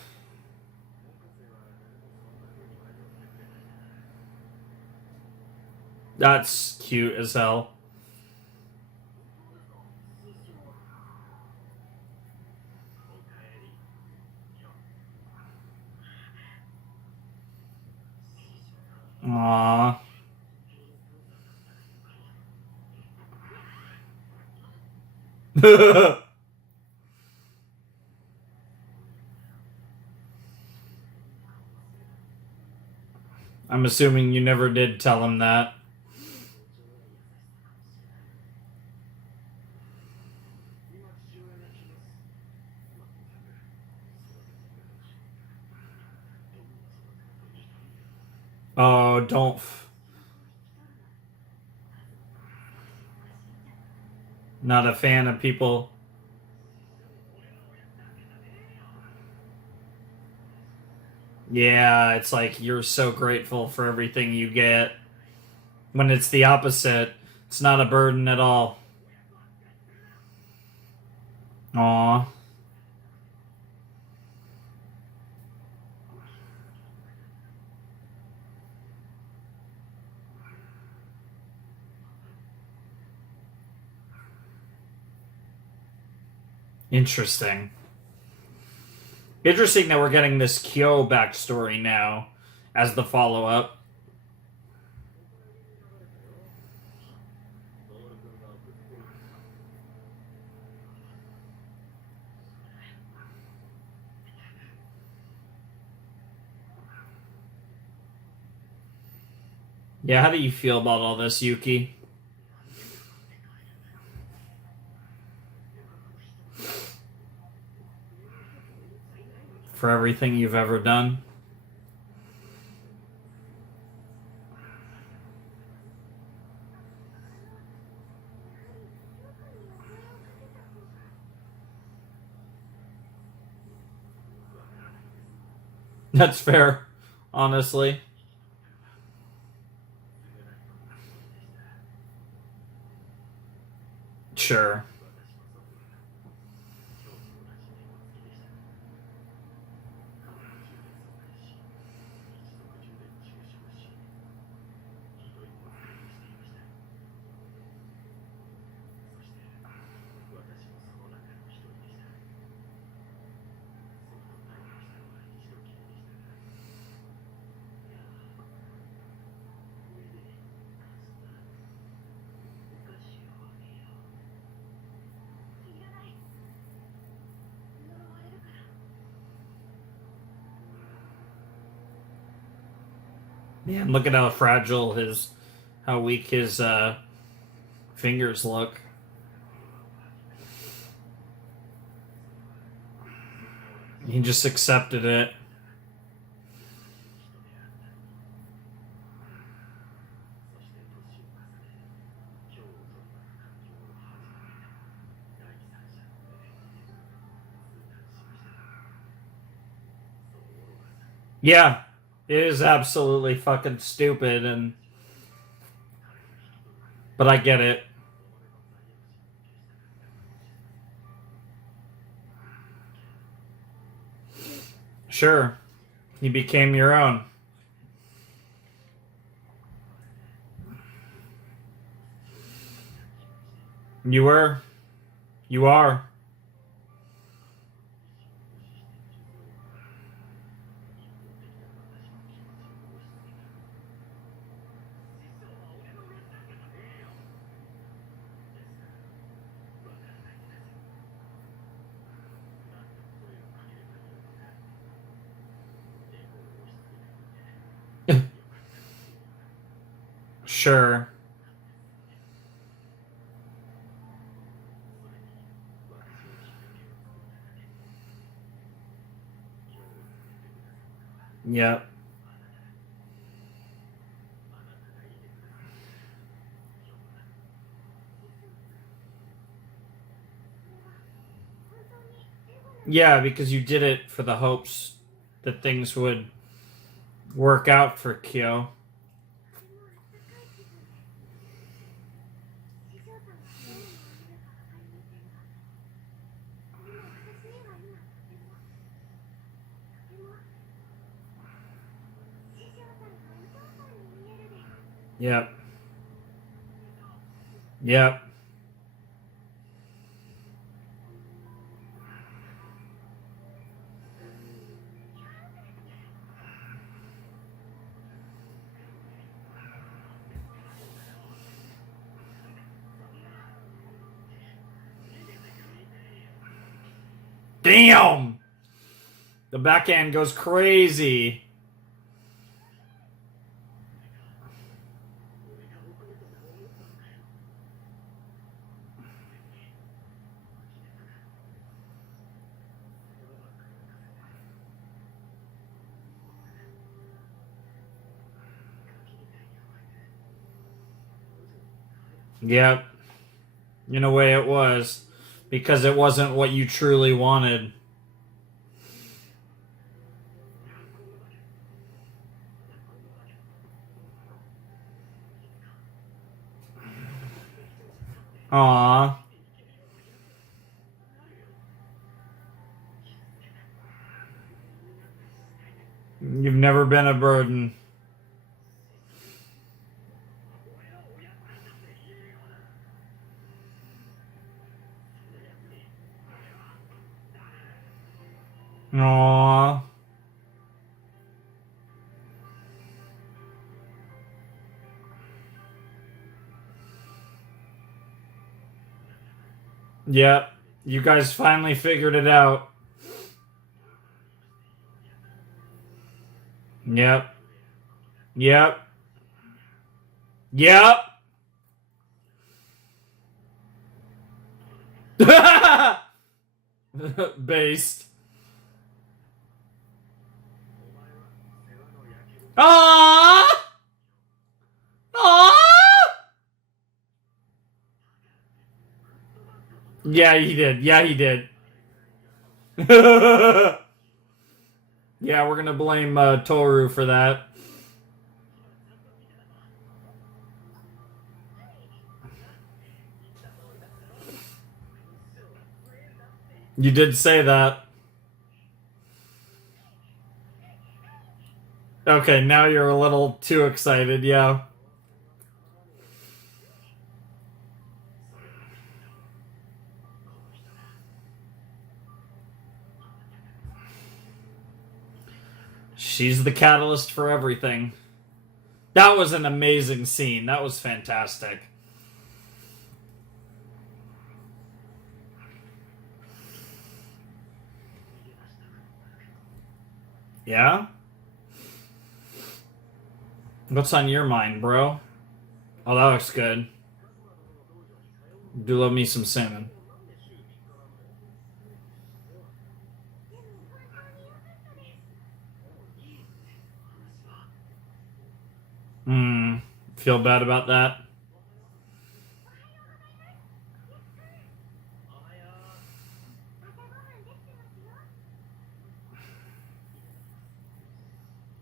That's cute as hell. Aww. I'm assuming you never did tell him that. Oh, don't. Not a fan of people. Yeah, it's like you're so grateful for everything you get. When it's the opposite, it's not a burden at all. Aw. Interesting. Interesting that we're getting this Kyo backstory now as the follow-up. Yeah, how do you feel about all this, Yuki? For everything you've ever done? That's fair, honestly. Sure. Man, look at how fragile how weak his fingers look. He just accepted it. Yeah, it is absolutely fucking stupid, but I get it. Sure, you became your own. You were. You are. Sure. Yep. Yeah, because you did it for the hopes that things would work out for Kyo. Yep. Yep. Damn! The backhand goes crazy. Yep. In a way it was. Because it wasn't what you truly wanted. Aww. You've never been a burden. Aww. Yep. You guys finally figured it out. Yep. Yep. Yep. Based. Aww! Aww! Yeah, he did. Yeah, he did. Yeah, we're gonna blame Tohru for that. You did say that. Okay, now you're a little too excited, yeah. She's the catalyst for everything. That was an amazing scene. That was fantastic. Yeah? What's on your mind, bro? Oh, that looks good. Do love me some salmon. Feel bad about that?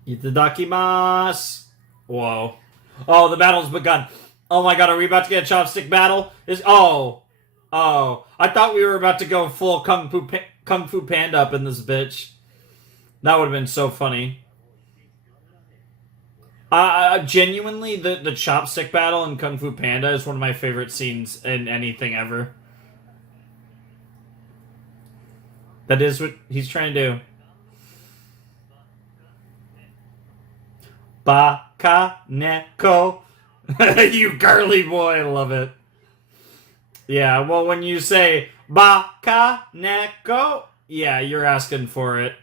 Itadakimasu! Whoa. Oh, the battle's begun. Oh my god, are we about to get a chopstick battle? Oh. I thought we were about to go full Kung Fu Panda up in this bitch. That would have been so funny. Genuinely, the chopstick battle in Kung Fu Panda is one of my favorite scenes in anything ever. That is what he's trying to do. Baka neko. You girly boy, I love it. Yeah, well, when you say baka neko, yeah, you're asking for it.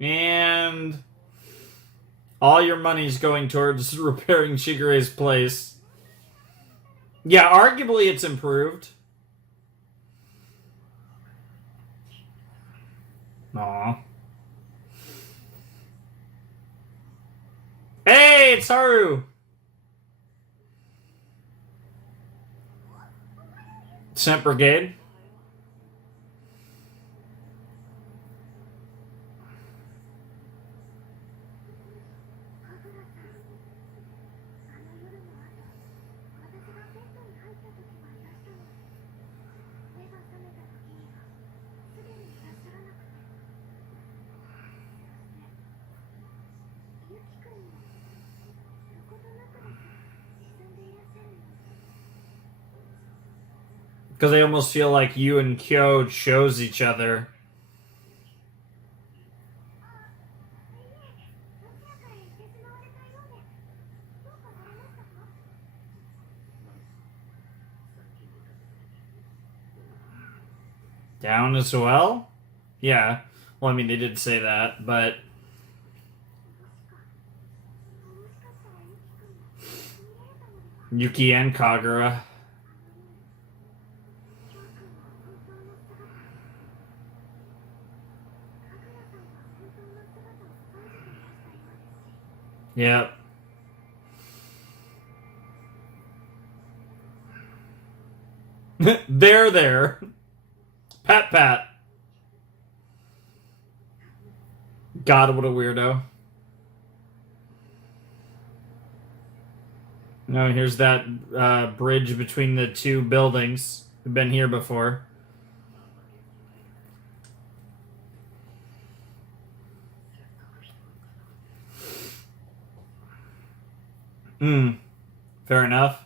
And all your money's going towards repairing Shigure's place. Yeah, arguably it's improved. Aw. Hey, it's Tohru! Scent Brigade. Because I almost feel like you and Kyo chose each other. Down as well? Yeah. Well, I mean, they did say that, but... Yuki and Kagura. Yep. There. Pat, pat. God, what a weirdo. No, here's that bridge between the two buildings. We've been here before. Fair enough.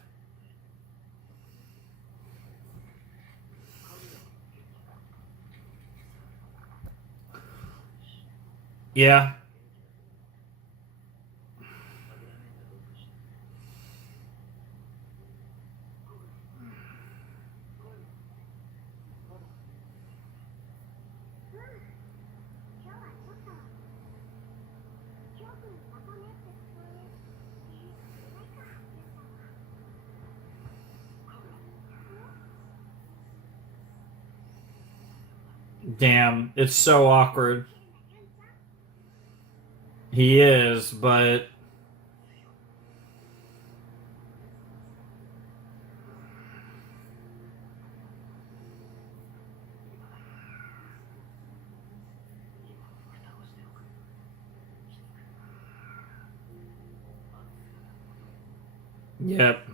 Yeah. Damn, it's so awkward. He is, but... Yep.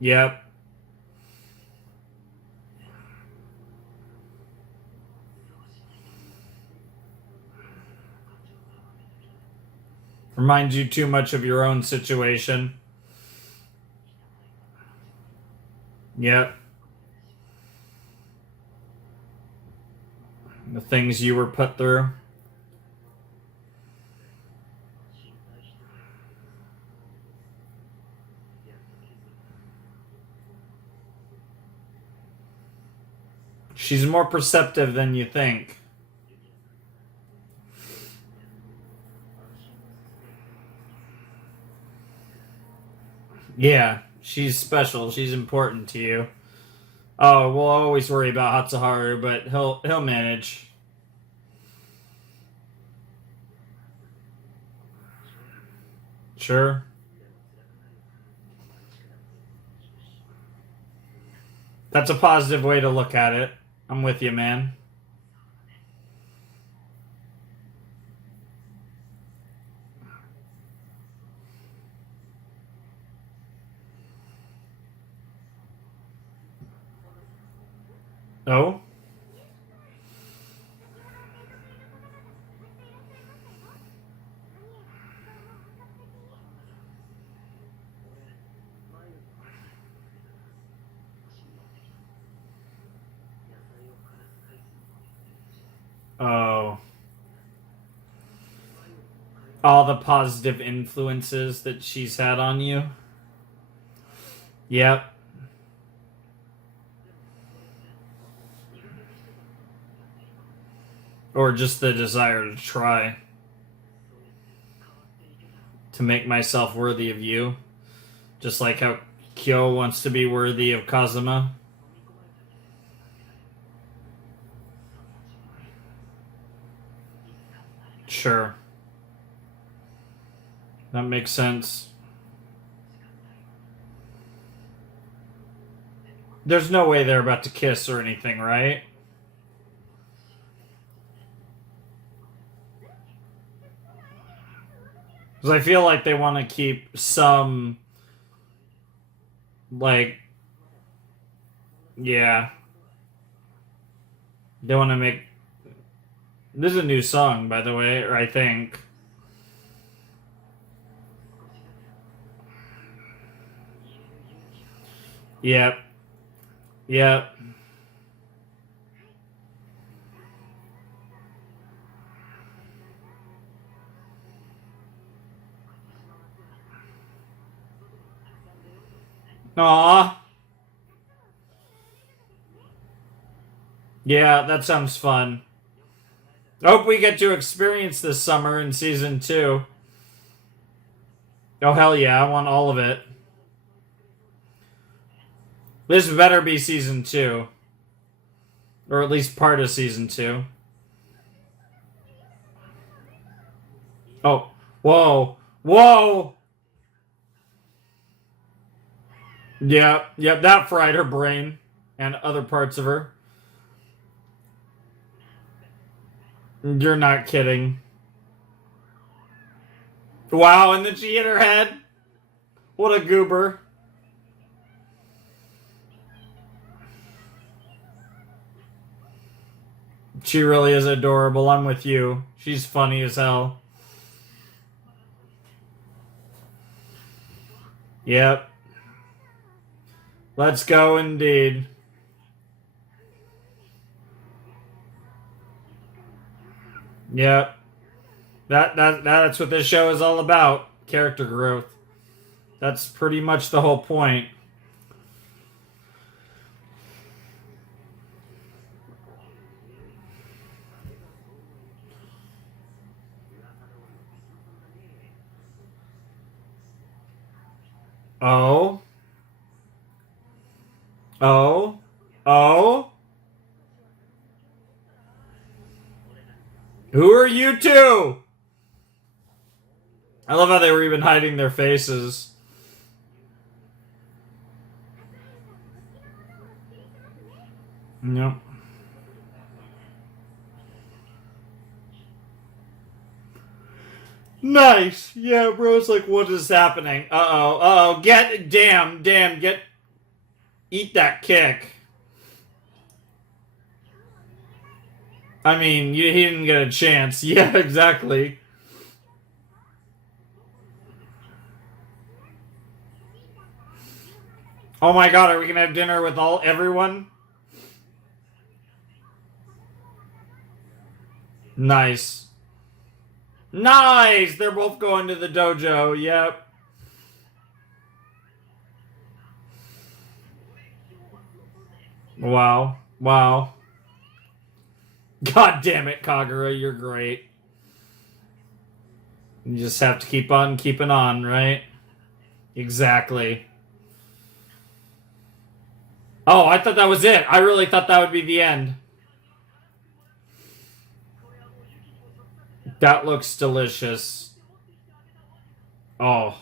Yep. Reminds you too much of your own situation. Yep. The things you were put through. She's more perceptive than you think. Yeah, she's special. She's important to you. Oh, we'll always worry about Hatsuharu, but he'll manage. Sure. That's a positive way to look at it. I'm with you, man. Oh? Oh. All the positive influences that she's had on you. Yep. Or just the desire to try. To make myself worthy of you. Just like how Kyo wants to be worthy of Kazuma. Sure. That makes sense. There's no way they're about to kiss or anything, right? Because I feel like they want to keep some... Like... Yeah. They want to make... This is a new song, by the way, or I think. Yep. Yeah. Aw. Yeah, that sounds fun. I hope we get to experience this summer in season 2. Oh, hell yeah, I want all of it. This better be season 2. Or at least part of season 2. Oh, whoa. Whoa! Yep, that fried her brain. And other parts of her. You're not kidding. Wow, and then she hit her head? What a goober. She really is adorable. I'm with you. She's funny as hell. Yep. Let's go indeed. Yep. That's what this show is all about. Character growth. That's pretty much the whole point. Oh. Oh. Oh. Who are you two? I love how they were even hiding their faces. Yep. Nice. Yeah, bro's like, what is happening? Uh-oh. Damn, eat that kick. I mean, he didn't get a chance. Yeah, exactly. Oh my god, are we gonna have dinner with everyone? Nice. Nice! They're both going to the dojo, yep. Wow. Wow. God damn it, Kagura, you're great. You just have to keep on keeping on, right? Exactly. Oh, I thought that was it. I really thought that would be the end. That looks delicious. Oh.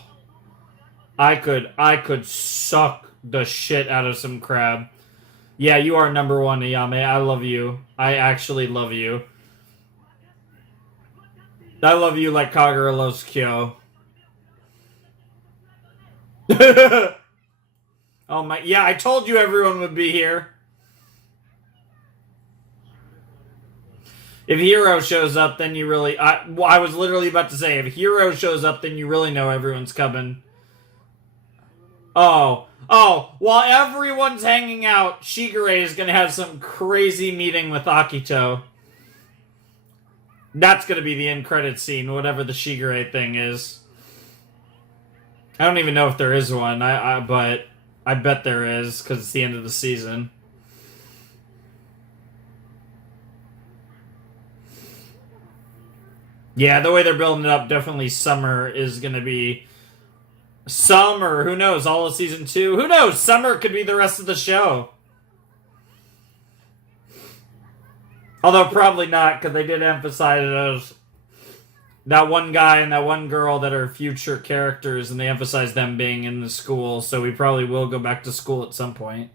I could suck the shit out of some crab. Yeah, you are number one, Ayame. I love you. I actually love you. I love you like Kagura loves Kyo. Oh my, yeah, I told you everyone would be here. If Hero shows up, then you really... I was literally about to say, if Hero shows up, then you really know everyone's coming. Oh, while everyone's hanging out, Shigure is going to have some crazy meeting with Akito. That's going to be the end credit scene, whatever the Shigure thing is. I don't even know if there is one, but I bet there is, because it's the end of the season. Yeah, the way they're building it up, definitely summer is going to be... Summer, who knows, all of season 2. Who knows, summer could be the rest of the show. Although probably not, because they did emphasize those... That one guy and that one girl that are future characters, and they emphasize them being in the school, so we probably will go back to school at some point.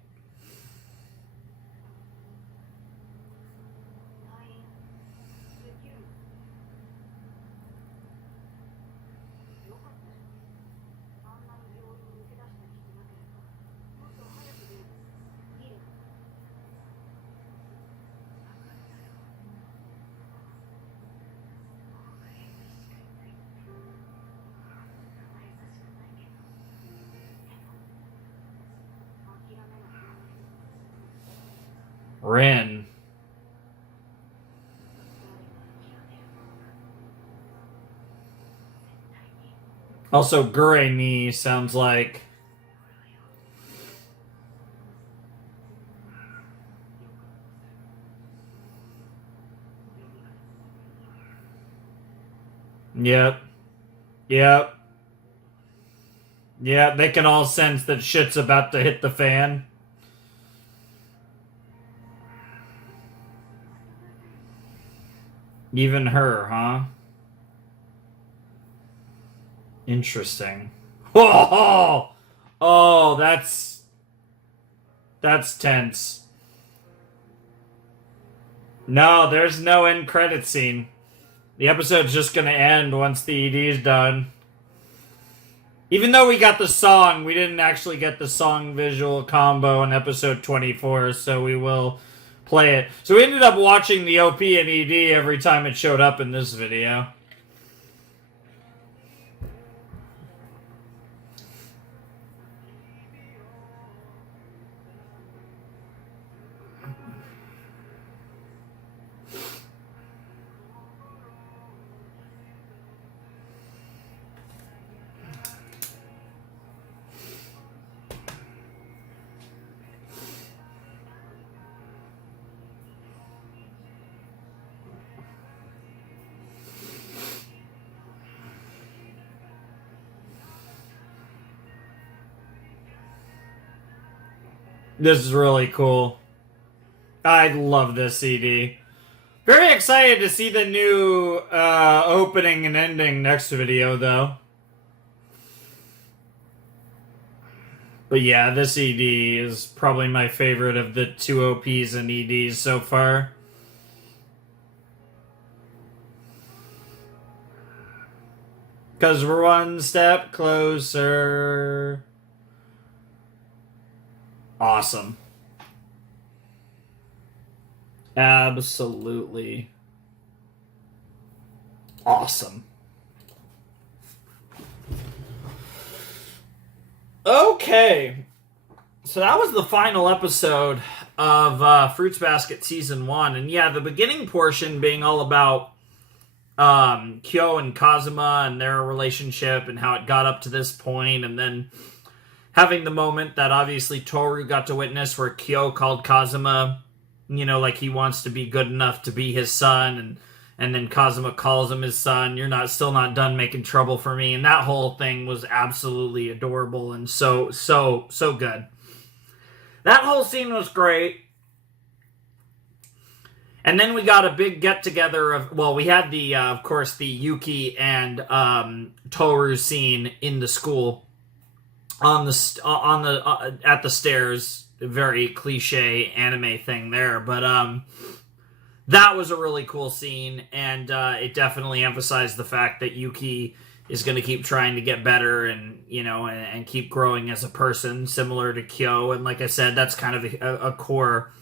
Rin. Also, Gure ni sounds like... Yep. Yep. Yeah, they can all sense that shit's about to hit the fan. Even her, huh? Interesting. Oh, oh, that's tense. No, there's no end credit scene. The episode's just gonna end once the ED's done. Even though we got the song, we didn't actually get the song visual combo in episode 24, so we will play it. So we ended up watching the OP and ED every time it showed up in this video. This is really cool. I love this CD. Very excited to see the new opening and ending next video, though. But yeah, this ED is probably my favorite of the two OPs and EDs so far. Because we're one step closer. Awesome. Absolutely awesome. Okay. So that was the final episode of Fruits Basket Season 1. And yeah, the beginning portion being all about Kyo and Kazuma and their relationship and how it got up to this point, and then having the moment that obviously Tohru got to witness where Kyo called Kazuma, you know, like he wants to be good enough to be his son, and then Kazuma calls him his son. You're still not done making trouble for me. And that whole thing was absolutely adorable and so good. That whole scene was great. And then we got a big get-together of... Well, we had the, of course, the Yuki and Tohru scene in the school at the stairs. Very cliche anime thing there. But that was a really cool scene. And it definitely emphasized the fact that Yuki is going to keep trying to get better and, you know, and keep growing as a person, similar to Kyo. And like I said, that's kind of a core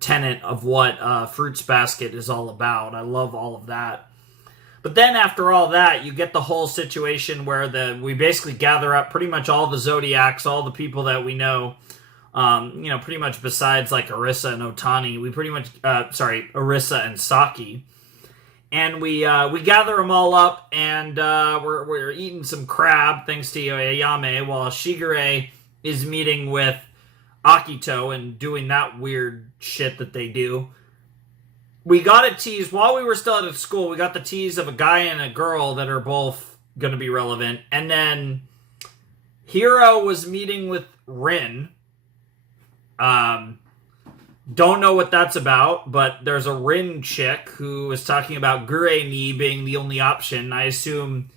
tenet of what Fruits Basket is all about. I love all of that. But then after all that, you get the whole situation where we basically gather up pretty much all the Zodiacs, all the people that we know, you know, pretty much besides like Arisa and Otani. We pretty much, Arisa and Saki. And we gather them all up, and we're eating some crab, thanks to Ayame, while Shigure is meeting with Akito and doing that weird shit that they do. We got a tease, while we were still at school, we got the tease of a guy and a girl that are both going to be relevant. And then Hiro was meeting with Rin. Don't know what that's about, but there's a Rin chick who is talking about Gure-ni being the only option. I assume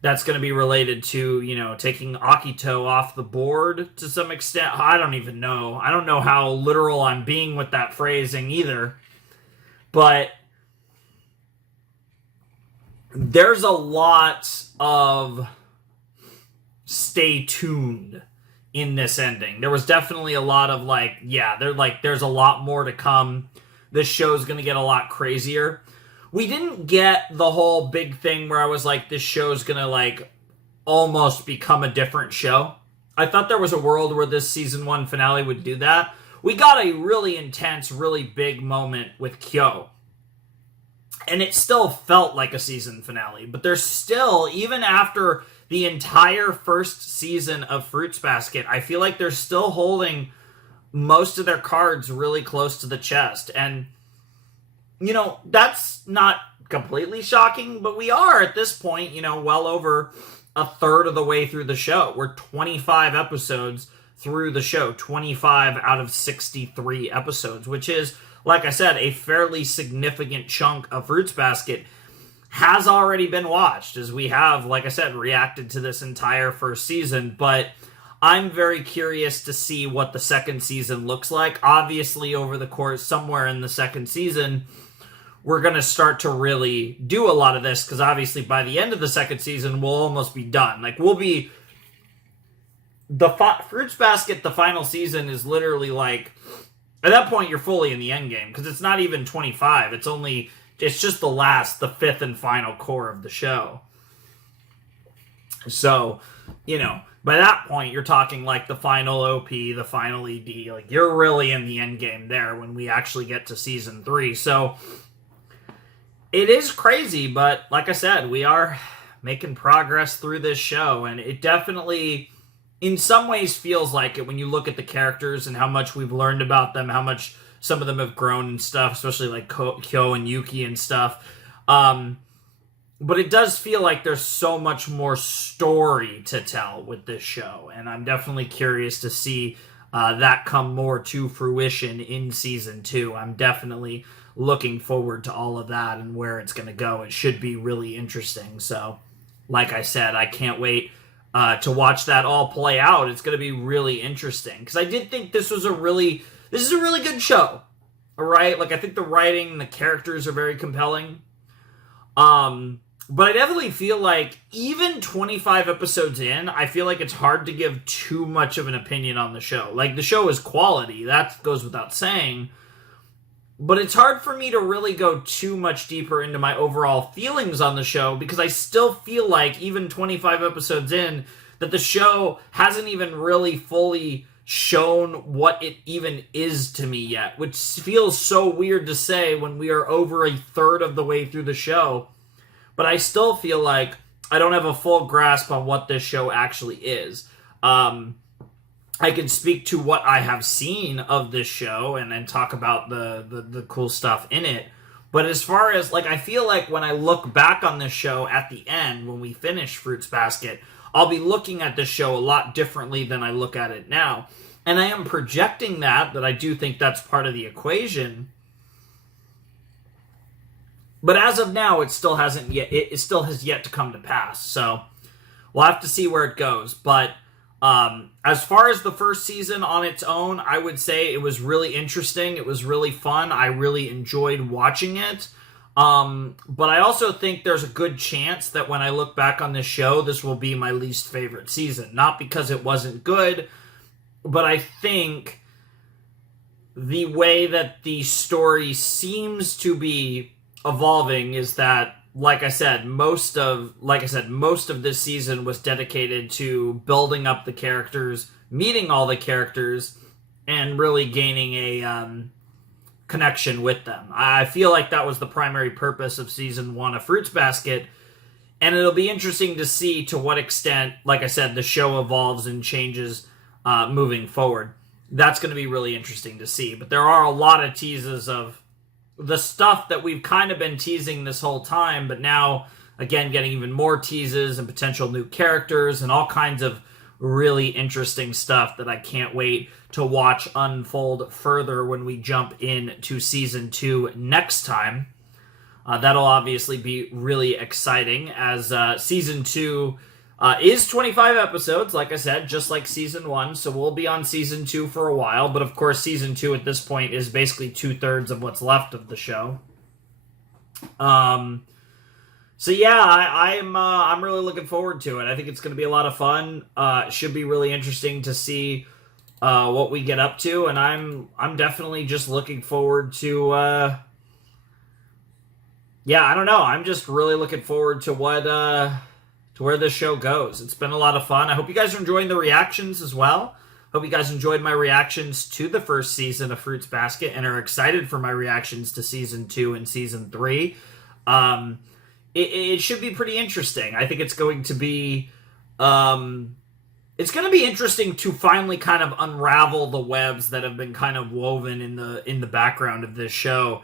that's going to be related to, you know, taking Akito off the board to some extent. I don't even know. I don't know how literal I'm being with that phrasing either. But there's a lot of stay tuned in this ending. There was definitely a lot of there's a lot more to come. This show's going to get a lot crazier. We didn't get the whole big thing where I was like, this show's going to like almost become a different show. I thought there was a world where this season 1 finale would do that. we got a really intense, really big moment with Kyo. And it still felt like a season finale. But there's still, even after the entire first season of Fruits Basket, I feel like they're still holding most of their cards really close to the chest. And, you know, that's not completely shocking, but we are at this point, you know, well over a third of the way through the show. We're 25 episodes through the show, 25 out of 63 episodes, which is, like I said, a fairly significant chunk of Fruits Basket has already been watched, as we have, like I said, reacted to this entire first season. But I'm very curious to see what the second season looks like. Obviously, over the course, somewhere in the second season, we're going to start to really do a lot of this, because obviously by the end of the second season, we'll almost be done. Like, we'll be... Fruits Basket, the final season, is literally like... At that point, you're fully in the end game, because it's not even 25. It's just the fifth and final core of the show. So, you know, by that point, you're talking like the final OP, the final ED. Like, you're really in the end game there when we actually get to season 3. So, it is crazy, but like I said, we are making progress through this show, and it definitely, in some ways, feels like it when you look at the characters and how much we've learned about them, how much some of them have grown and stuff, especially like Kyo and Yuki and stuff. But it does feel like there's so much more story to tell with this show, and I'm definitely curious to see that come more to fruition in season 2. I'm definitely looking forward to all of that and where it's going to go. It should be really interesting. So, like I said, I can't wait to watch that all play out. It's going to be really interesting, because I did think this is a really good show. All right, like, I think the writing and the characters are very compelling. But I definitely feel like even 25 episodes in, I feel like it's hard to give too much of an opinion on the show. Like, the show is quality, that goes without saying. But it's hard for me to really go too much deeper into my overall feelings on the show, because I still feel like, even 25 episodes in, that the show hasn't even really fully shown what it even is to me yet, which feels so weird to say when we are over a third of the way through the show. But I still feel like I don't have a full grasp on what this show actually is. I can speak to what I have seen of this show and talk about the cool stuff in it. But as far as, like, I feel like when I look back on this show at the end, when we finish Fruits Basket, I'll be looking at this show a lot differently than I look at it now. And I am projecting that I do think that's part of the equation. But as of now, it still has yet to come to pass. So we'll have to see where it goes. But as far as the first season on its own, I would say it was really interesting. It was really fun. I really enjoyed watching it. But I also think there's a good chance that when I look back on this show, this will be my least favorite season. Not because it wasn't good, but I think the way that the story seems to be evolving is that, like I said, most of this season was dedicated to building up the characters, meeting all the characters, and really gaining a connection with them. I feel like that was the primary purpose of season 1 of Fruits Basket, and it'll be interesting to see to what extent, like I said, the show evolves and changes moving forward. That's going to be really interesting to see. But there are a lot of teases of the stuff that we've kind of been teasing this whole time, but now, again, getting even more teases and potential new characters and all kinds of really interesting stuff that I can't wait to watch unfold further when we jump into season 2 next time. That'll obviously be really exciting, as season 2 is 25 episodes, like I said, just like season 1, so we'll be on season 2 for a while, but of course season 2 at this point is basically 2/3 of what's left of the show. So yeah, I'm really looking forward to it. I think it's going to be a lot of fun. It should be really interesting to see what we get up to, and I'm definitely just looking forward to I don't know. I'm just really looking forward to what to where this show goes. It's been a lot of fun. I hope you guys are enjoying the reactions as well. Hope you guys enjoyed my reactions to the first season of Fruits Basket and are excited for my reactions to Season 2 and Season 3. It should be pretty interesting. I think it's going to be... it's going to be interesting to finally kind of unravel the webs that have been kind of woven in the background of this show,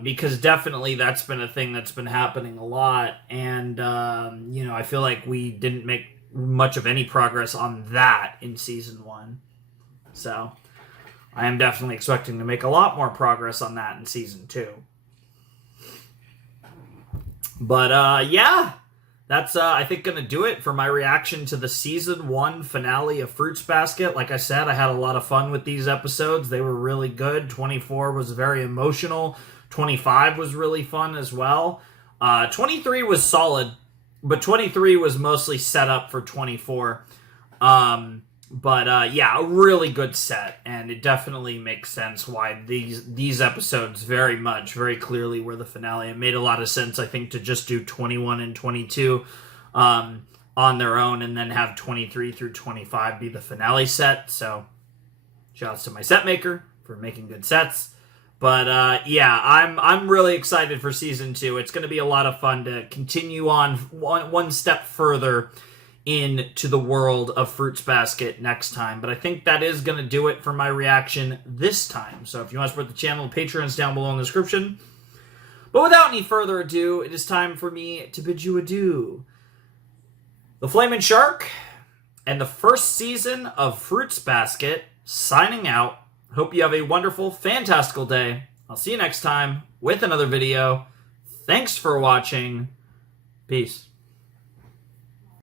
because definitely that's been a thing that's been happening a lot, and I feel like we didn't make much of any progress on that in Season 1. So I am definitely expecting to make a lot more progress on that in Season 2. But yeah, that's, I think, going to do it for my reaction to the Season 1 finale of Fruits Basket. Like I said, I had a lot of fun with these episodes. They were really good. 24 was very emotional. 25 was really fun as well. 23 was solid, but 23 was mostly set up for 24. Yeah, a really good set, and it definitely makes sense why these episodes very clearly were the finale. It made a lot of sense, I think, to just do 21 and 22 on their own, and then have 23 through 25 be the finale set. So, shoutouts to my set maker for making good sets. But yeah, I'm really excited for Season 2. It's going to be a lot of fun to continue on one step further into the world of Fruits Basket next time. But I think that is going to do it for my reaction this time. So if you want to support the channel, Patreon's down below in the description. But without any further ado, it is time for me to bid you adieu. The Flamin' Shark and the first season of Fruits Basket signing out. Hope you have a wonderful, fantastical day. I'll see you next time with another video. Thanks for watching. Peace.